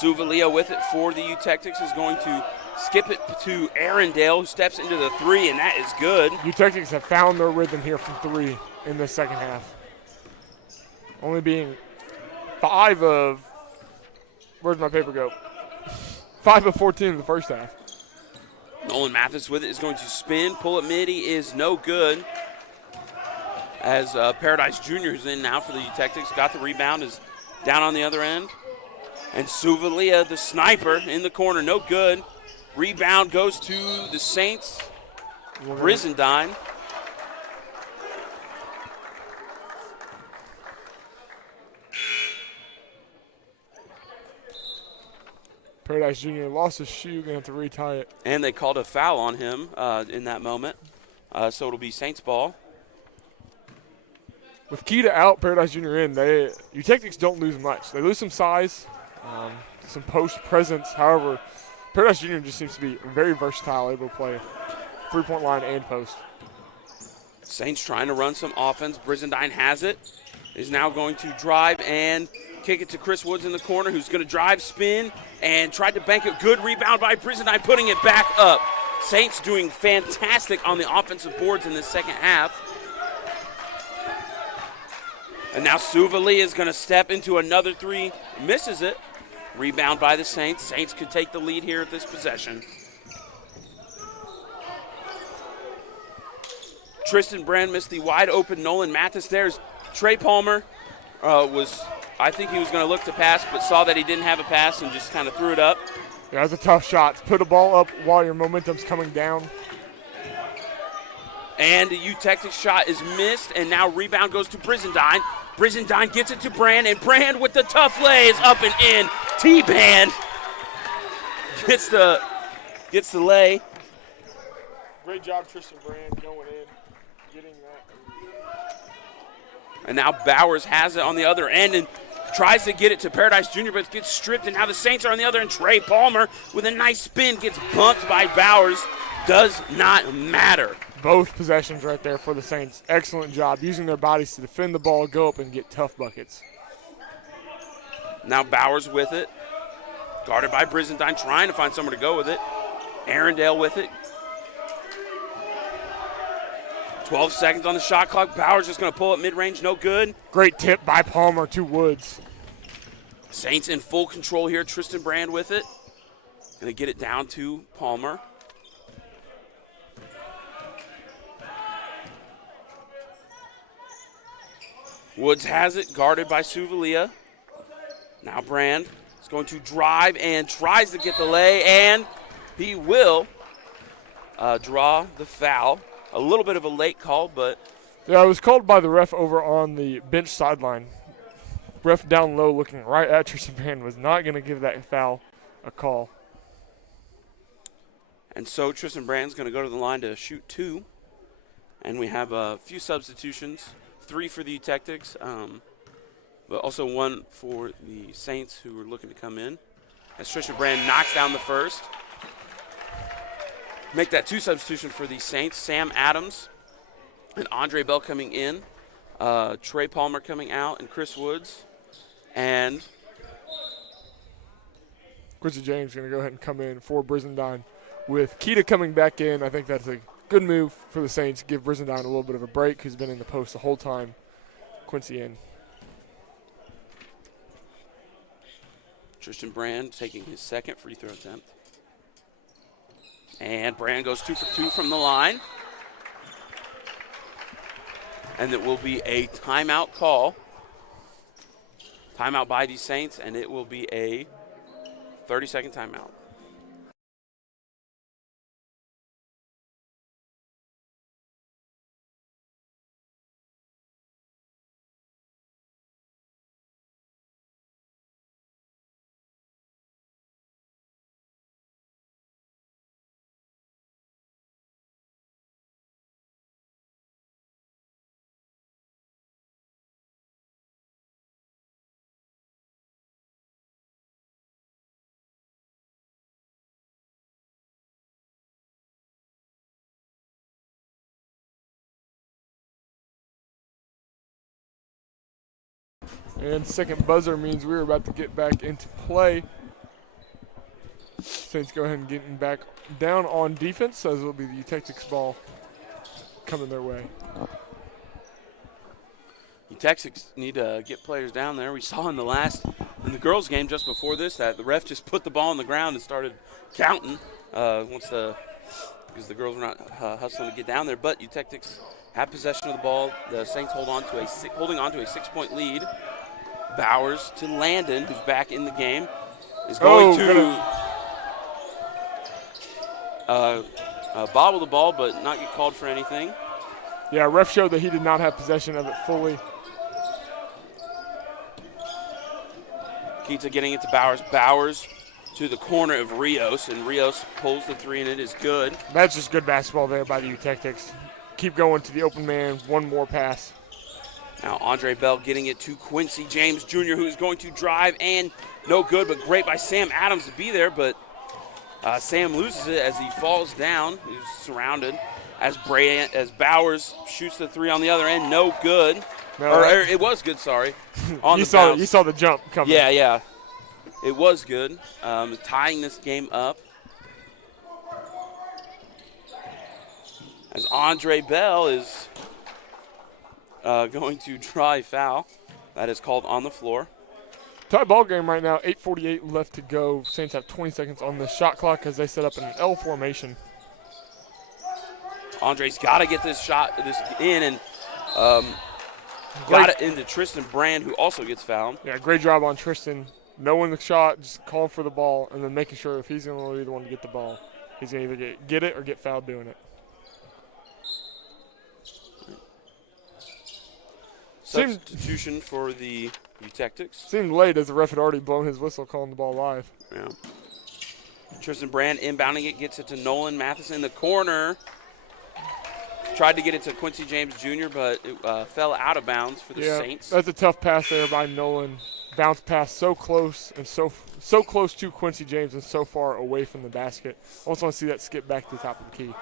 Suvalia with it for the Eutectics is going to skip it to Arundel, who steps into the 3, and that is good. Eutectics have found their rhythm here from 3 in the second half. Only being 5 of, where'd my paper go? 5 of 14 in the first half. Nolan Mathis with it is going to spin, pull it mid. He is no good. As Paradise Jr. is in now for the Eutectics. Got the rebound, is down on the other end. And Suvalia, the sniper, in the corner, no good. Rebound goes to the Saints. Brizendine. Paradise Jr. lost his shoe, going to have to retie it. And they called a foul on him in that moment. So it'll be Saints ball. With Kita out, Paradise Jr. in, Eutectics don't lose much. They lose some size, some post presence. However, Paradise Jr. just seems to be very versatile, able to play 3-point line and post. Saints trying to run some offense. Brizendine has it. Is now going to drive and kick it to Chris Woods in the corner, who's going to drive, spin, and tried to bank a good rebound by Brizendine, putting it back up. Saints doing fantastic on the offensive boards in the second half. And now Suvali is going to step into another three, misses it. Rebound by the Saints. Saints could take the lead here at this possession. Tristan Brand missed the wide open Nolan Mathis. There's Trey Palmer I think he was going to look to pass, but saw that he didn't have a pass and just kind of threw it up. Yeah, that's a tough shot. To put a ball up while your momentum's coming down. And the U-Tectics shot is missed, and now rebound goes to Brizendine. Brizendine gets it to Brand, and Brand with the tough lay is up and in. T-Band gets the lay. Great job, Tristan Brand, going in, getting that. And now Bowers has it on the other end and tries to get it to Paradise Jr., but gets stripped, and now the Saints are on the other end. Trey Palmer with a nice spin gets bumped by Bowers. Does not matter. Both possessions right there for the Saints. Excellent job using their bodies to defend the ball, go up, and get tough buckets. Now Bowers with it. Guarded by Brizendine, trying to find somewhere to go with it. Arundel with it. 12 seconds on the shot clock. Bowers just going to pull it mid-range, no good. Great tip by Palmer to Woods. Saints in full control here. Tristan Brand with it. Going to get it down to Palmer. Woods has it, guarded by Suvalia. Now Brand is going to drive and tries to get the lay, and he will draw the foul. A little bit of a late call, but... Yeah, it was called by the ref over on the bench sideline. Ref down low looking right at Tristan Brand was not going to give that foul a call. And so Tristan Brand's going to go to the line to shoot two. And we have a few substitutions. 3 for the Tactics, but also 1 for the Saints who are looking to come in. As Tristan Brand knocks down the first. Make that 2 substitutions for the Saints. Sam Adams and Andre Bell coming in. Trey Palmer coming out and Chris Woods. And Quincy James going to go ahead and come in for Brizendine. With Keita coming back in, I think that's a good move for the Saints. Give Brizendine a little bit of a break, who's been in the post the whole time. Quincy in. Tristan Brand taking his second free throw attempt. And Brand goes 2 for 2 from the line. And it will be a timeout call. Timeout by the Saints, and it will be a 30-second timeout. And second buzzer means we're about to get back into play. Saints go ahead and getting back down on defense, as it'll be the Tactics ball coming their way. The Tactics need to get players down there. We saw in the girls' game just before this that the ref just put the ball on the ground and started counting because the girls were not hustling to get down there. But Tactics have possession of the ball. The Saints holding on to a 6-point lead. Bowers to Landon, who's back in the game, is going to bobble the ball but not get called for anything. Yeah, ref showed that he did not have possession of it fully. Keita getting it to Bowers. Bowers to the corner of Rios, and Rios pulls the 3, and it is good. That's just good basketball there by the Tactics. Keep going to the open man, one more pass. Now Andre Bell getting it to Quincy James Jr., who is going to drive, and no good, but great by Sam Adams to be there, but Sam loses it as he falls down. He's surrounded as Bowers shoots the 3 on the other end, no good. No, it was good, sorry. You saw the jump coming. Yeah. It was good. Tying this game up. As Andre Bell is going to draw a foul. That is called on the floor. Tie ball game right now, 8:48 left to go. Saints have 20 seconds on the shot clock as they set up an L formation. Andre's got to get this in and got it into Tristan Brand, who also gets fouled. Yeah, great job on Tristan. Knowing the shot, just calling for the ball, and then making sure if he's going to be the one to get the ball, he's going to either get it or get fouled doing it. Substitution for the Tactics. Seemed late as the ref had already blown his whistle calling the ball live. Yeah. Tristan Brand inbounding it, gets it to Nolan Matheson in the corner. Tried to get it to Quincy James Jr., but it fell out of bounds for the Saints. That's a tough pass there by Nolan. Bounce pass so close and so close to Quincy James and so far away from the basket. I also want to see that skip back to the top of the key.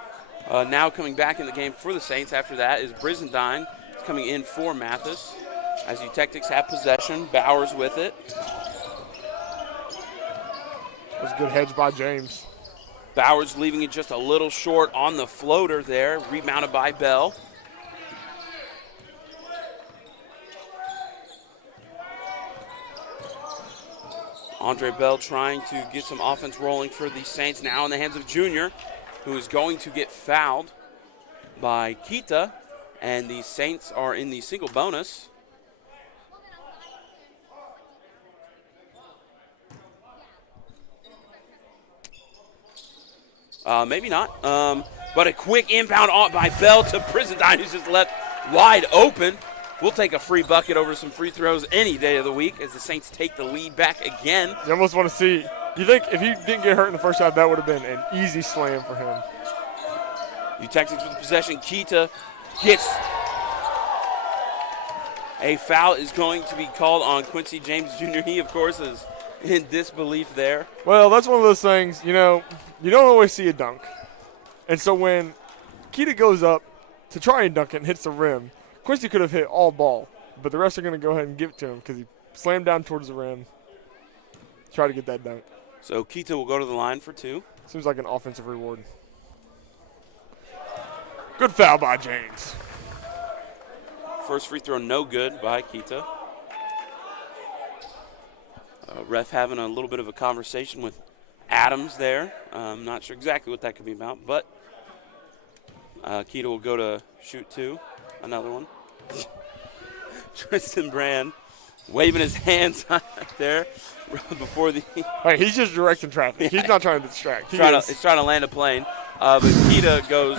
Now coming back in the game for the Saints after that is Brizendine coming in for Mathis. As Tactics have possession, Bowers with it. That was a good hedge by James. Bowers leaving it just a little short on the floater there, rebounded by Bell. Andre Bell trying to get some offense rolling for the Saints, now in the hands of Junior, who is going to get fouled by Kita, and the Saints are in the single bonus. Maybe not, but a quick inbound by Bell to Brizendine, who's just left wide open. We'll take a free bucket over some free throws any day of the week as the Saints take the lead back again. You almost want to see, you think if he didn't get hurt in the first half, that would have been an easy slam for him. Tactics with possession. Kita gets a foul, is going to be called on Quincy James Jr. He, of course, is in disbelief there. Well, that's one of those things, you don't always see a dunk. And so when Kita goes up to try and dunk it and hits the rim, Quincy could have hit all ball, but the refs are going to go ahead and give it to him because he slammed down towards the rim, try to get that dunk. So Kita will go to the line for two. Seems like an offensive reward. Good foul by James. First free throw no good by Kita. Ref having a little bit of a conversation with Adams there. I'm not sure exactly what that could be about, but Kita will go to shoot two. Another one. Tristan Brand waving his hands there before the. Hey, he's just directing traffic. He's not trying to distract. He's trying to land a plane. But Kita goes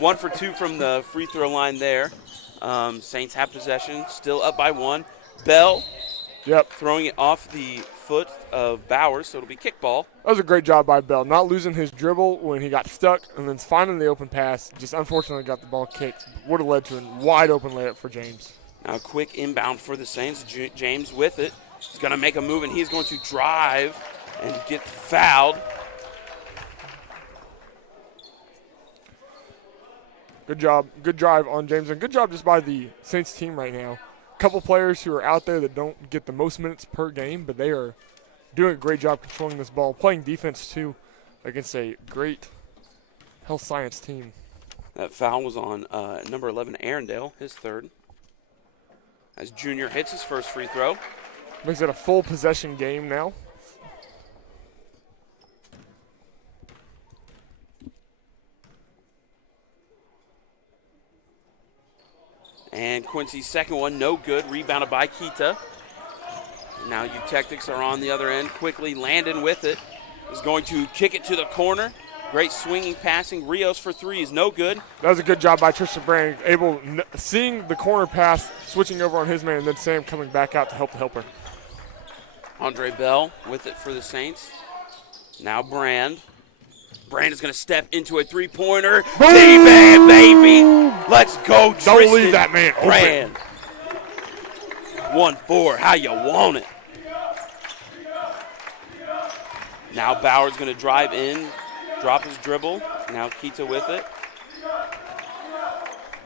1 for 2 from the free throw line there. Saints have possession, still up by 1. Bell throwing it off the foot of Bowers, so it'll be kickball. That was a great job by Bell, not losing his dribble when he got stuck and then finding the open pass. Just unfortunately got the ball kicked. Would have led to a wide open layup for James. Now a quick inbound for the Saints. James with it. He's going to make a move, and he's going to drive and get fouled. Good job. Good drive on James, and good job just by the Saints team right now. A couple players who are out there that don't get the most minutes per game, but they are doing a great job controlling this ball, playing defense too against a great health science team. That foul was on number 11, Arundel, his third. As Junior hits his first free throw. Makes it a full possession game now. And Quincy's second one, no good. Rebounded by Kita. Now Tactics are on the other end. Quickly, Landon with it. Is going to kick it to the corner. Great swinging passing. Rios for three is no good. That was a good job by Tristan Brand, seeing the corner pass, switching over on his man, and then Sam coming back out to help the helper. Andre Bell with it for the Saints. Now Brand. Brand is going to step into a three-pointer. T-Band, baby. Let's go, Tristan. Don't leave that man open. Brand. 1-4, how you want it. Now Bauer's going to drive in, drop his dribble. Now Kita with it.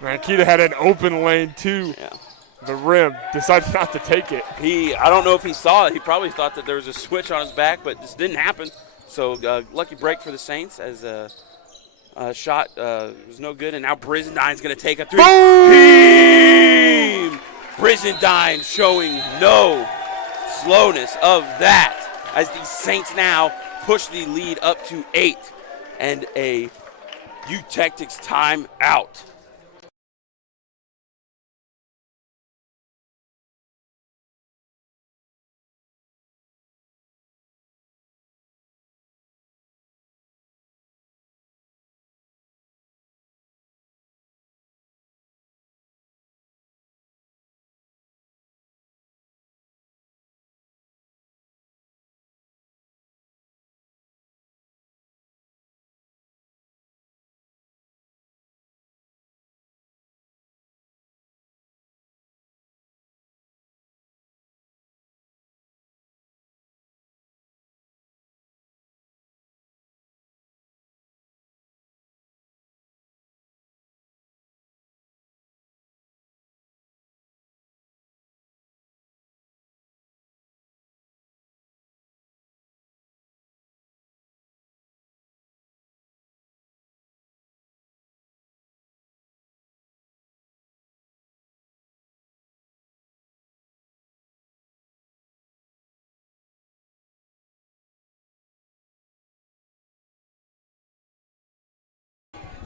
Man, Kita had an open lane to the rim. Decided not to take it. I don't know if he saw it. He probably thought that there was a switch on his back, but this didn't happen. So lucky break for the Saints as a shot was no good. And now Brizendine's going to take a three. Brizendine showing no slowness of that as the Saints now push the lead up to 8 and a U-Tactics timeout.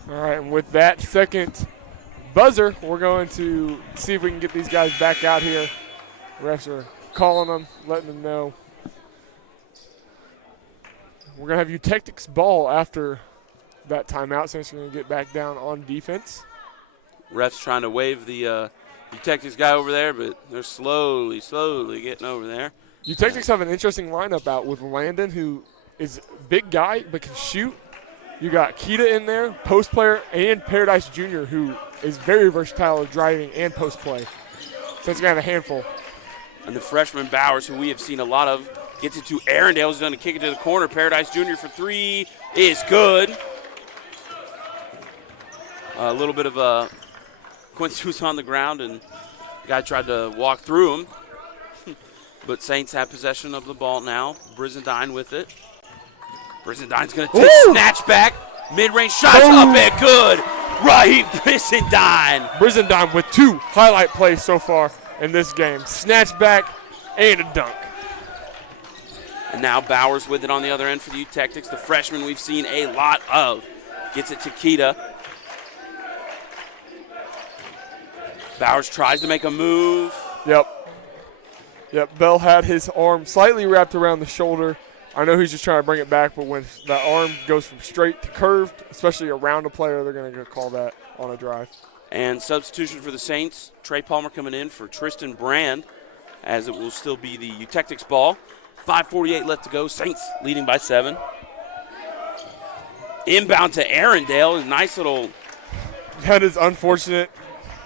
All right, and with that second buzzer, we're going to see if we can get these guys back out here. Refs are calling them, letting them know. We're going to have U-Tactics ball after that timeout, since we're going to get back down on defense. Refs trying to wave the U-Tactics guy over there, but they're slowly getting over there. U-Tactics have an interesting lineup out with Landon, who is a big guy but can shoot. You got Kita in there, post player, and Paradise Jr., who is very versatile at driving and post play. So it's going to have a handful. And the freshman Bowers, who we have seen a lot of, gets it to Arendale. He's going to kick it to the corner. Paradise Jr. for 3 is good. A little bit of a Quincy was on the ground, and the guy tried to walk through him. But Saints have possession of the ball now. Brizendine with it. Brizendine's going to take snatch back. Mid-range shots up and good. Raheem Brizendine. Brizendine with 2 highlight plays so far in this game. Snatch back and a dunk. And now Bowers with it on the other end for the U-Tactics. The freshman we've seen a lot of. Gets it to Kita. Bowers tries to make a move. Yep, Bell had his arm slightly wrapped around the shoulder. I know he's just trying to bring it back, but when that arm goes from straight to curved, especially around a player, they're going to call that on a drive. And substitution for the Saints, Trey Palmer coming in for Tristan Brand, as it will still be the U-Tactics ball. 5:48 left to go. Saints leading by 7. Inbound to Arendale. Nice little. That is unfortunate.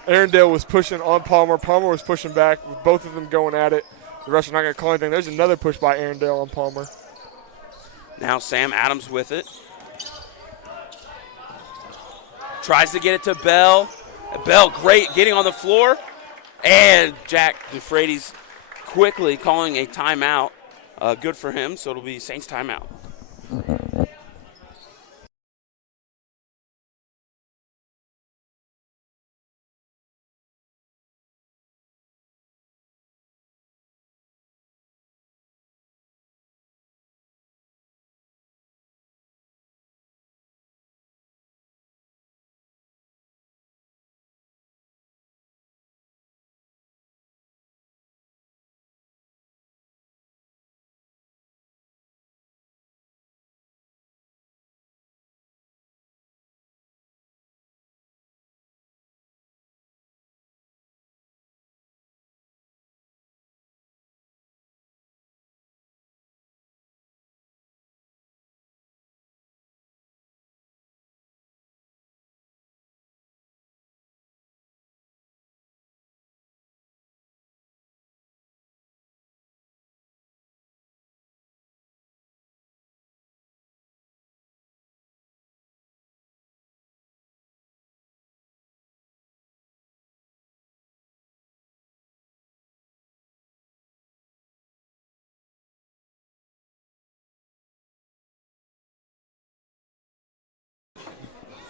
Arendale was pushing on Palmer. Palmer was pushing back with both of them going at it. The refs are not going to call anything. There's another push by Arendale on Palmer. Now Sam Adams with it. Tries to get it to Bell. Bell, great, getting on the floor. And Jack DeFreitas quickly calling a timeout. Good for him, so it'll be Saints timeout.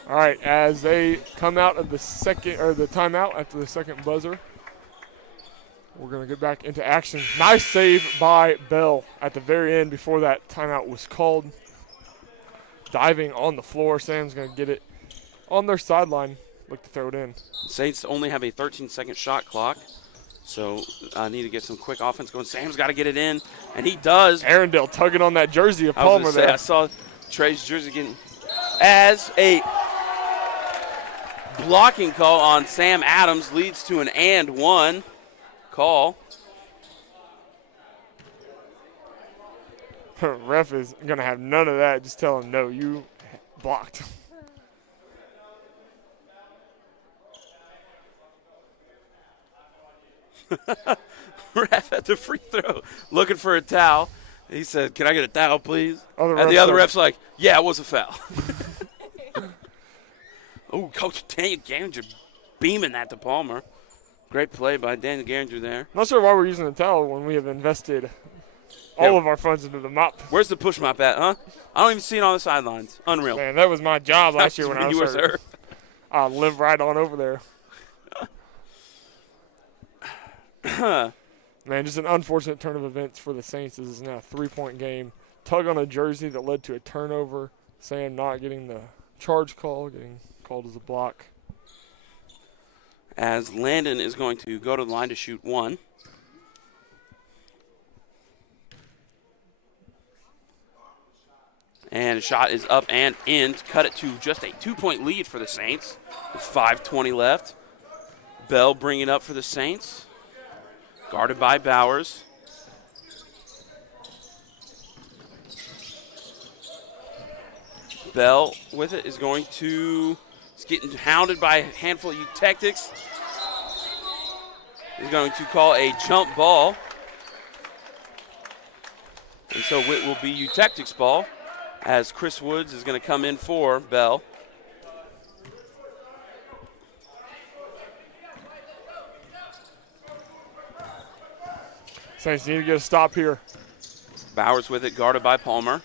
All right, as they come out of the second or the timeout after the second buzzer, We're going to get back into action. Nice save by Bell at the very end before that timeout was called. Diving on the floor. Sam's going to get it on their sideline. Look to throw it in. Saints only have a 13-second shot clock, so I need to get some quick offense going. Sam's got to get it in, and he does. Arundel tugging on that jersey of Palmer there. I saw Trey's jersey getting as a blocking call on Sam Adams leads to an and one call. Ref is going to have none of that. Just tell him, no, you blocked. Ref at the free throw looking for a towel. He said, "Can I get a towel, please?" And the other ref's like, "Yeah, it was a foul." Oh, Coach Daniel Garinger beaming that to Palmer. Great play by Daniel Garinger there. Not sure why we're using the towel when we have invested all of our funds into the mop. Where's the push mop at, huh? I don't even see it on the sidelines. Unreal. Man, that was my job last year when I was hurt. I live right on over there. Man, just an unfortunate turn of events for the Saints. This is now a 3-point game. Tug on a jersey that led to a turnover. Sam not getting the charge call, getting called as a block. As Landon is going to go to the line to shoot one. And a shot is up and in to cut it to just a 2-point lead for the Saints with 5:20 left. Bell bringing it up for the Saints. Guarded by Bowers. Bell with it is going to, he's getting hounded by a handful of Eutectics. He's going to call a jump ball. And so it will be Eutectics ball as Chris Woods is going to come in for Bell. Saints need to get a stop here. Bowers with it, guarded by Palmer.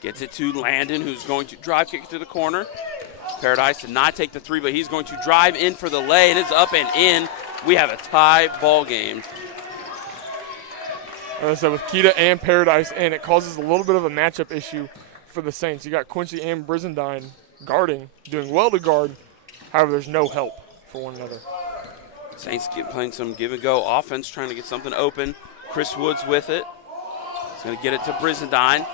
Gets it to Landon, who's going to drive, kick it to the corner. Paradise did not take the three, but he's going to drive in for the lay, and it's up and in. We have a tie ball game. As I said, with Keita and Paradise in, it causes a little bit of a matchup issue for the Saints. You got Quincy and Brizendine guarding, doing well to guard. However, there's no help for one another. Saints playing some give-and-go offense, trying to get something open. Chris Woods with it. He's going to get it to Brizendine.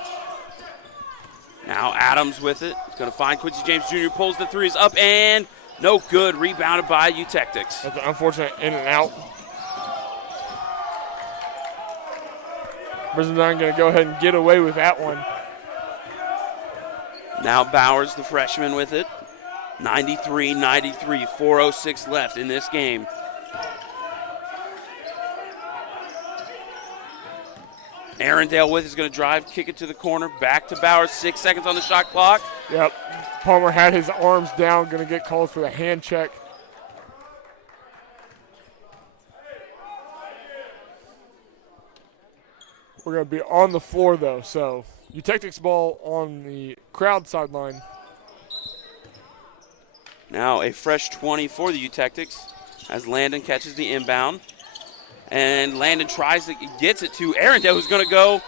Now Adams with it. He's going to find Quincy James Jr. Pulls the threes up and no good. Rebounded by Eutectics. That's an unfortunate in and out. Brizendine going to go ahead and get away with that one. Now Bowers, the freshman, with it. 93-93, 4:06 left in this game. Arundel with it is going to drive, kick it to the corner, back to Bowers, 6 seconds on the shot clock. Yep, Palmer had his arms down, going to get called for the hand check. We're going to be on the floor, though, so Eutectics ball on the crowd sideline. Now a fresh 20 for the Eutectics as Landon catches the inbound. And Landon gets it to Arundel, who's going to go.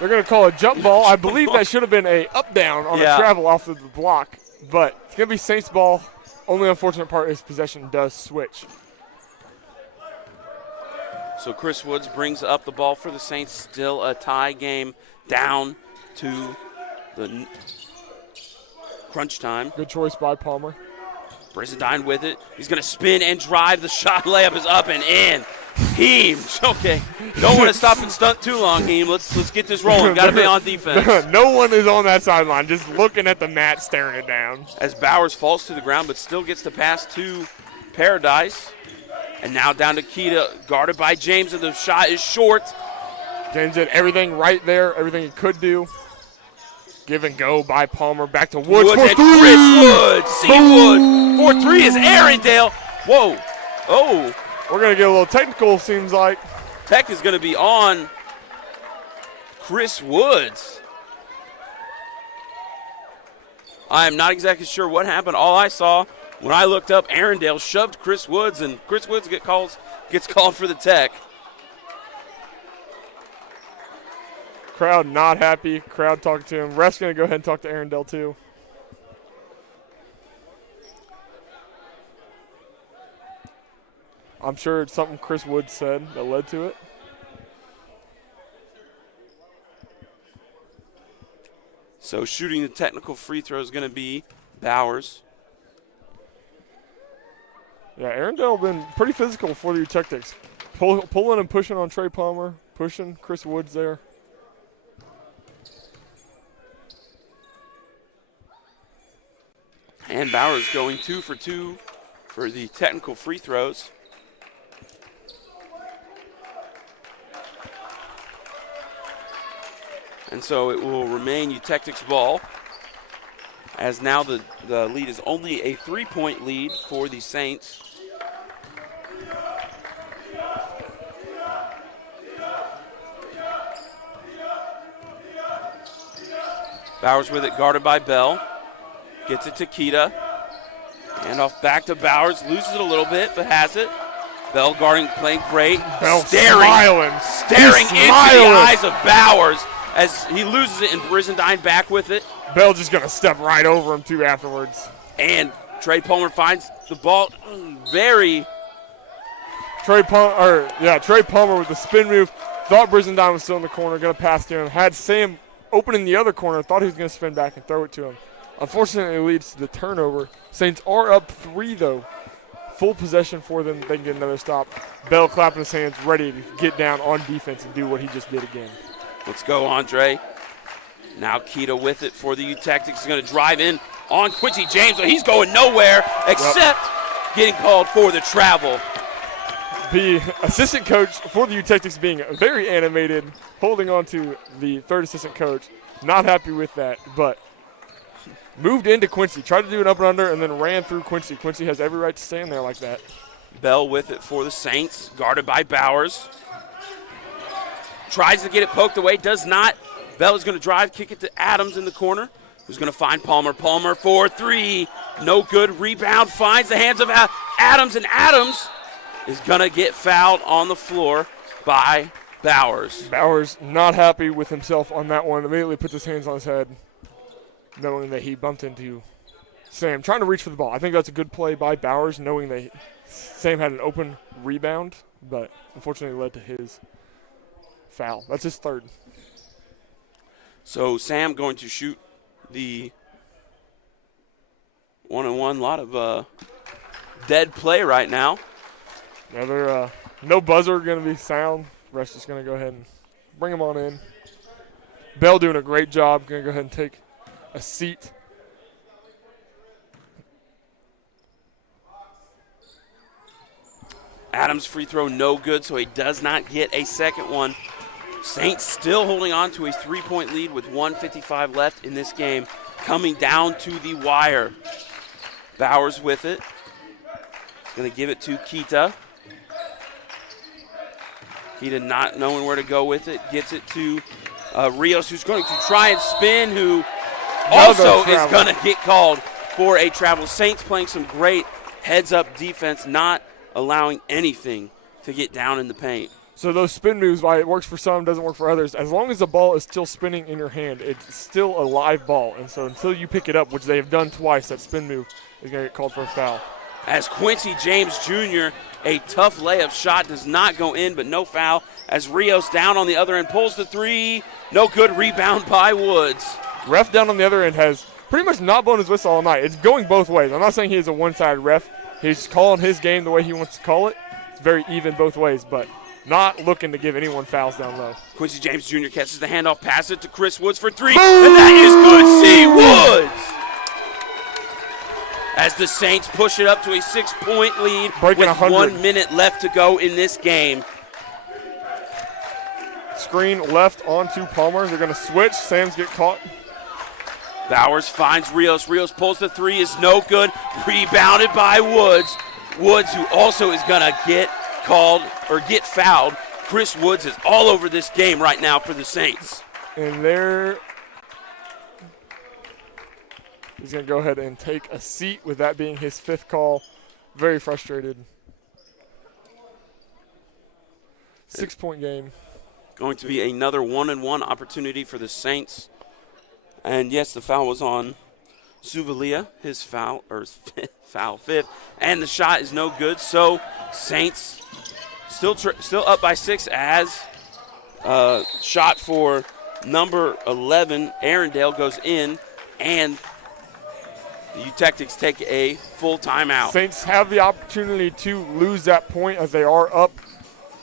They're going to call a jump ball. I believe that should have been a up-down on a travel off of the block. But it's going to be Saints ball. Only unfortunate part is possession does switch. So Chris Woods brings up the ball for the Saints. Still a tie game down to the crunch time. Good choice by Palmer. Brizendine with it. He's going to spin and drive. The shot layup is up and in. Heem, okay. Don't want to stop and stunt too long, Heem. Let's get this rolling. Got to be on defense. No one is on that sideline, just looking at the mat, staring it down. As Bowers falls to the ground, but still gets the pass to Paradise. And now down to Keita, guarded by James, and the shot is short. James did everything right there, everything he could do. Give and go by Palmer. Back to Woods for and three. Chris Woods. C. Wood. 4-3 is Arundel. Whoa. Oh. We're going to get a little technical, seems like. Tech is going to be on Chris Woods. I am not exactly sure what happened. All I saw When I looked up, Arundel shoved Chris Woods, and Chris Woods gets called for the tech. Crowd not happy. Crowd talking to him. Ref's going to go ahead and talk to Arundel too. I'm sure it's something Chris Woods said that led to it. So shooting the technical free throw is going to be Bowers. Yeah, Arundel been pretty physical for the Utectics. Pulling and pushing on Trey Palmer, pushing Chris Woods there. And Bowers going 2 for 2 for the technical free throws. And so it will remain Utectics ball, as now the lead is only a 3-point lead for the Saints. Bowers with it, guarded by Bell. Gets it to Kita. Handoff back to Bowers, loses it a little bit, but has it. Bell guarding, playing great. Bell staring into the eyes of Bowers as he loses it, and Brizendine back with it. Bell just going to step right over him, too, afterwards. And Trey Palmer finds the ball very... Trey Palmer with the spin move. Thought Brizendine was still in the corner, going to pass to him. Had Sam open in the other corner, thought he was going to spin back and throw it to him. Unfortunately, it leads to the turnover. Saints are up 3, though. Full possession for them. They can get another stop. Bell clapping his hands, ready to get down on defense and do what he just did again. Let's go, Andre. Now Kita with it for the Utectics. He's going to drive in on Quincy James, but he's going nowhere except getting called for the travel. The assistant coach for the Utectics being very animated, holding on to the third assistant coach. Not happy with that, but moved into Quincy. Tried to do an up and under and then ran through Quincy. Quincy has every right to stand there like that. Bell with it for the Saints, guarded by Bowers. Tries to get it poked away, does not. Bell is going to drive, kick it to Adams in the corner, who's going to find Palmer. Palmer for 3, no good. Rebound finds the hands of Adams, and Adams is going to get fouled on the floor by Bowers. Bowers not happy with himself on that one. Immediately puts his hands on his head, knowing that he bumped into Sam, trying to reach for the ball. I think that's a good play by Bowers, knowing that Sam had an open rebound, but unfortunately led to his foul. That's his third. So Sam going to shoot the one-on-one. A lot of dead play right now. Another no buzzer going to be sound. Ref's just going to go ahead and bring him on in. Bell doing a great job. Going to go ahead and take a seat. Adams' free throw no good, so he does not get a second one. Saints still holding on to a 3-point lead with 1:55 left in this game, coming down to the wire. Bowers with it. Going to give it to Kita. Kita not knowing where to go with it. Gets it to Rios, who's going to try and spin, who also is going to get called for a travel. Saints playing some great heads-up defense, not allowing anything to get down in the paint. So those spin moves, why it works for some, doesn't work for others. As long as the ball is still spinning in your hand, it's still a live ball. And so until you pick it up, which they have done twice, that spin move is going to get called for a foul. As Quincy James Jr., a tough layup shot, does not go in, but no foul. As Rios down on the other end, pulls the 3. No good. Rebound by Woods. Ref down on the other end has pretty much not blown his whistle all night. It's going both ways. I'm not saying he is a one-sided ref. He's calling his game the way he wants to call it. It's very even both ways, but not looking to give anyone fouls down low. Quincy James Jr. catches the handoff, passes it to Chris Woods for 3, and that is good. See Woods! As the Saints push it up to a 6-point lead with 1 minute left to go in this game. Screen left onto Palmer. They're going to switch. Sam's get caught. Bowers finds Rios. Rios pulls the 3, is no good. Rebounded by Woods. Woods, who also is going to get called or get fouled. Chris Woods is all over this game right now for the Saints. And they're He's going to go ahead and take a seat with that being his 5th call. Very frustrated. 6-point game. Going to be another 1-and-1 opportunity for the Saints. And yes, the foul was on Suvalia, his foul, or foul 5th. And the shot is no good. So Saints still up by 6 as shot for number 11, Arendale, goes in. And the Eutectics take a full timeout. Saints have the opportunity to lose that point as they are up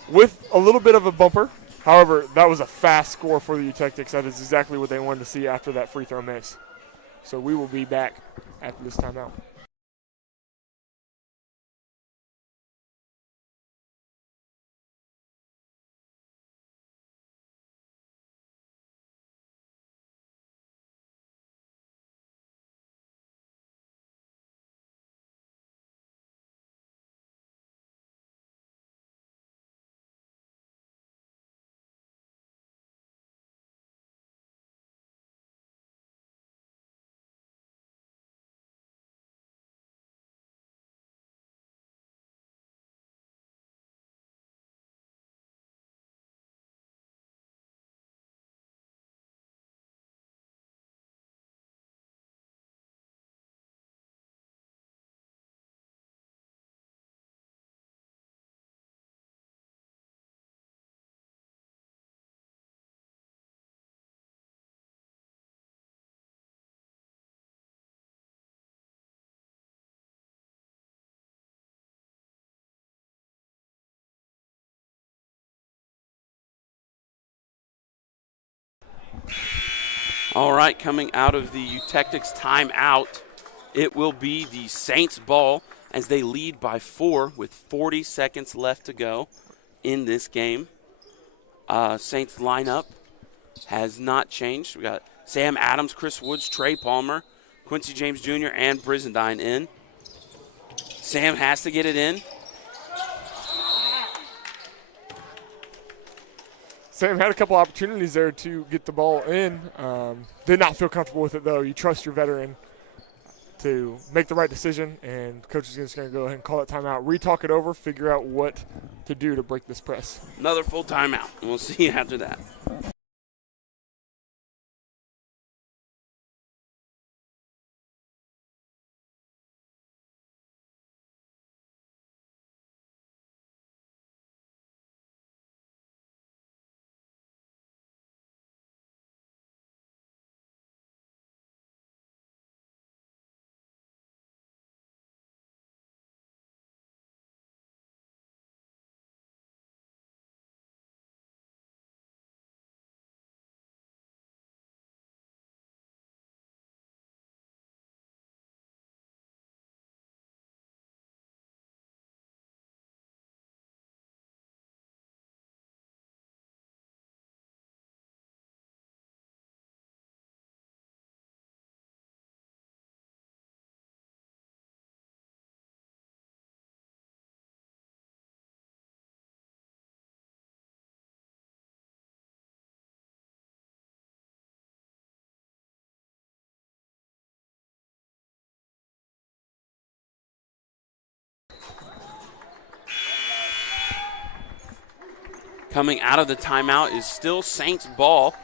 with a little bit of a bumper. However, that was a fast score for the Eutectics. That is exactly what they wanted to see after that free throw miss. So we will be back after this timeout. All right, coming out of the Eutectics timeout, it will be the Saints ball as they lead by 4 with 40 seconds left to go in this game. Saints lineup has not changed. We got Sam Adams, Chris Woods, Trey Palmer, Quincy James Jr., and Brizendine in. Sam has to get it in. Sam had a couple opportunities there to get the ball in. Did not feel comfortable with it, though. You trust your veteran to make the right decision, and coach is just going to go ahead and call that timeout, re-talk it over, figure out what to do to break this press. Another full timeout, and we'll see you after that. Coming out of the timeout is still Saints ball.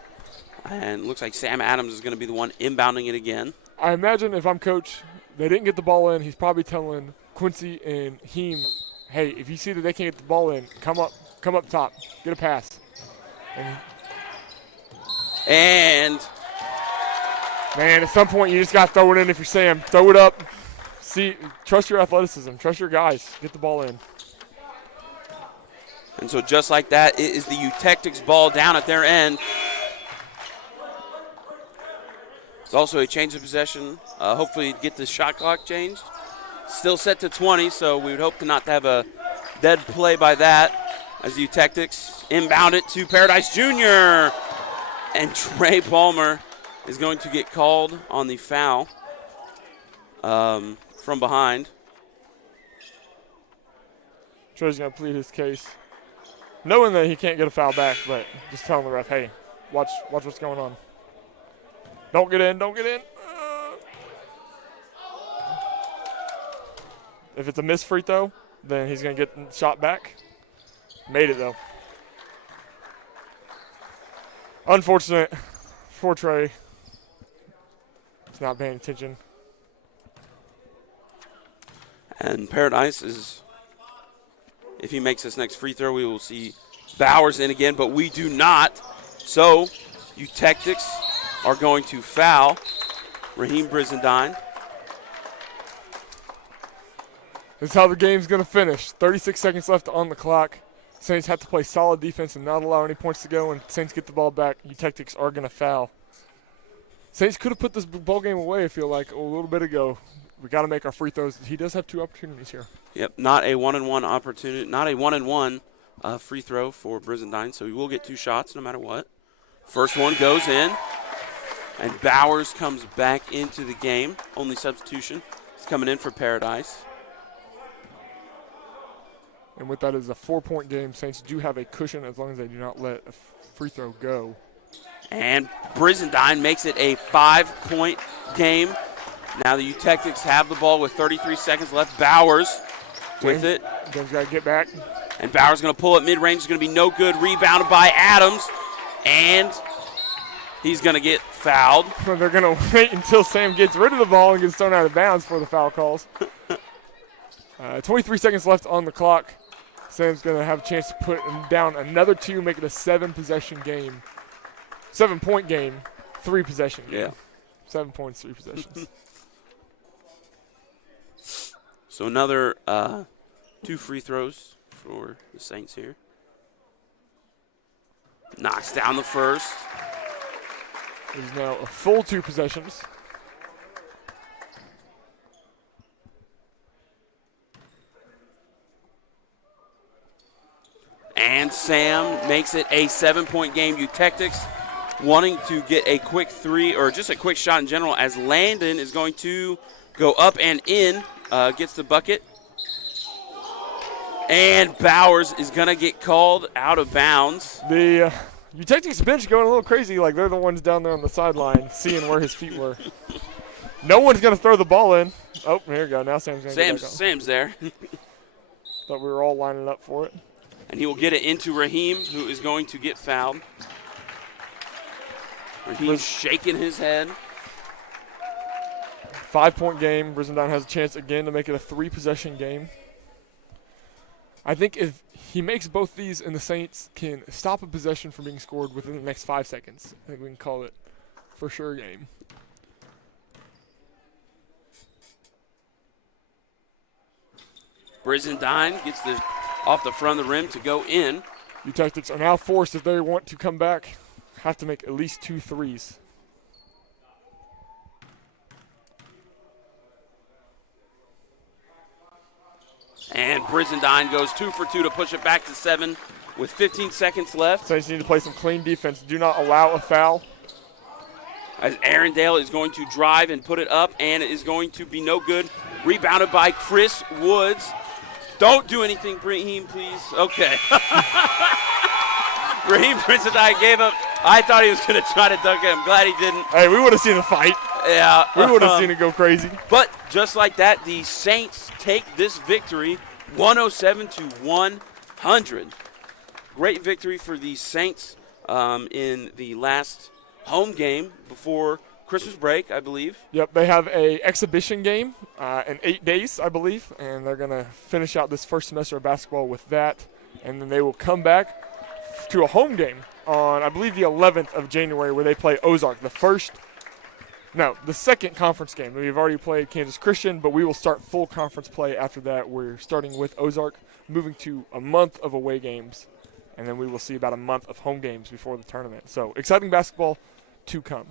And looks like Sam Adams is going to be the one inbounding it again. I imagine if I'm coach, they didn't get the ball in, he's probably telling Quincy and Heem, hey, if you see that they can't get the ball in, come up top, get a pass. And man, at some point you just got to throw it in if you're Sam. Throw it up. See, trust your athleticism. Trust your guys. Get the ball in. And so just like that, it is the Eutectics ball down at their end. It's also a change of possession. Hopefully get the shot clock changed. Still set to 20, so we would hope to not have a dead play by that as the Eutectics inbound it to Paradise Jr. And Trey Palmer is going to get called on the foul from behind. Trey's going to plead his case, knowing that he can't get a foul back, but just telling the ref, hey, watch what's going on. Don't get in, don't get in. If it's a missed free throw, then he's going to get the shot back. Made it, though. Unfortunate for Trey. He's not paying attention. And Paradise is, if he makes this next free throw, we will see Bowers in again, but we do not. So, Eutectics are going to foul Raheem Brizendine. This is how the game's going to finish. 36 seconds left on the clock. Saints have to play solid defense and not allow any points to go, and Saints get the ball back. Eutectics are going to foul. Saints could have put this ball game away, I feel like, a little bit ago. We got to make our free throws. He does have 2 opportunities here. Yep, not a one-and-one opportunity, not a one-and-one free throw for Brizendine, so he will get 2 shots no matter what. First one goes in, and Bowers comes back into the game. Only substitution is coming in for Paradise. And with that is a 4-point game. Saints do have a cushion as long as they do not let a free throw go. And Brizendine makes it a 5-point game. Now the Eutectics have the ball with 33 seconds left. Bowers with it. James got to get back. And Bowers going to pull it mid-range. It's going to be no good. Rebounded by Adams. And he's going to get fouled. Well, they're going to wait until Sam gets rid of the ball and gets thrown out of bounds for the foul calls. 23 seconds left on the clock. Sam's going to have a chance to put down another 2, make it a 7-possession game. 7-point game, 3-possession game. Yeah. 7 points, 3 possessions. So another 2 free throws for the Saints here. Knocks down the first. It is now a full 2 possessions. And Sam makes it a 7-point game. Eutectics wanting to get a quick 3 or just a quick shot in general as Landon is going to go up and in, gets the bucket. And Bowers is going to get called out of bounds. The Eutectics bench going a little crazy, like they're the ones down there on the sideline seeing where his feet were. No one's going to throw the ball in. Oh, here we go. Now Sam's going to get back on. Sam's there. Thought we were all lining up for it. And he will get it into Raheem, who is going to get fouled. Raheem's shaking his head. 5-point game. Brizendine has a chance again to make it a 3-possession game. I think if he makes both these and the Saints can stop a possession from being scored within the next 5 seconds, I think we can call it for sure game. Brizendine gets the off the front of the rim to go in. Eutectics are now forced, if they want to come back, have to make at least 2 threes. And Brizendine goes 2 for 2 to push it back to 7 with 15 seconds left. Saints need to play some clean defense. Do not allow a foul. As Arendale is going to drive and put it up, and it is going to be no good. Rebounded by Chris Woods. Don't do anything, Raheem, please. Okay. Raheem Brizendine gave up. I thought he was going to try to dunk it. I'm glad he didn't. Hey, we would have seen a fight. Yeah. We would have seen it go crazy. But just like that, the Saints take this victory 107 to 100. Great victory for the Saints in the last home game before Christmas break, I believe. Yep, they have a exhibition game in 8 days, I believe, and they're going to finish out this first semester of basketball with that, and then they will come back to a home game on, I believe, the 11th of January where they play Ozark, the second conference game. We've already played Kansas Christian, but we will start full conference play after that. We're starting with Ozark, moving to a month of away games, and then we will see about a month of home games before the tournament. So exciting basketball to come.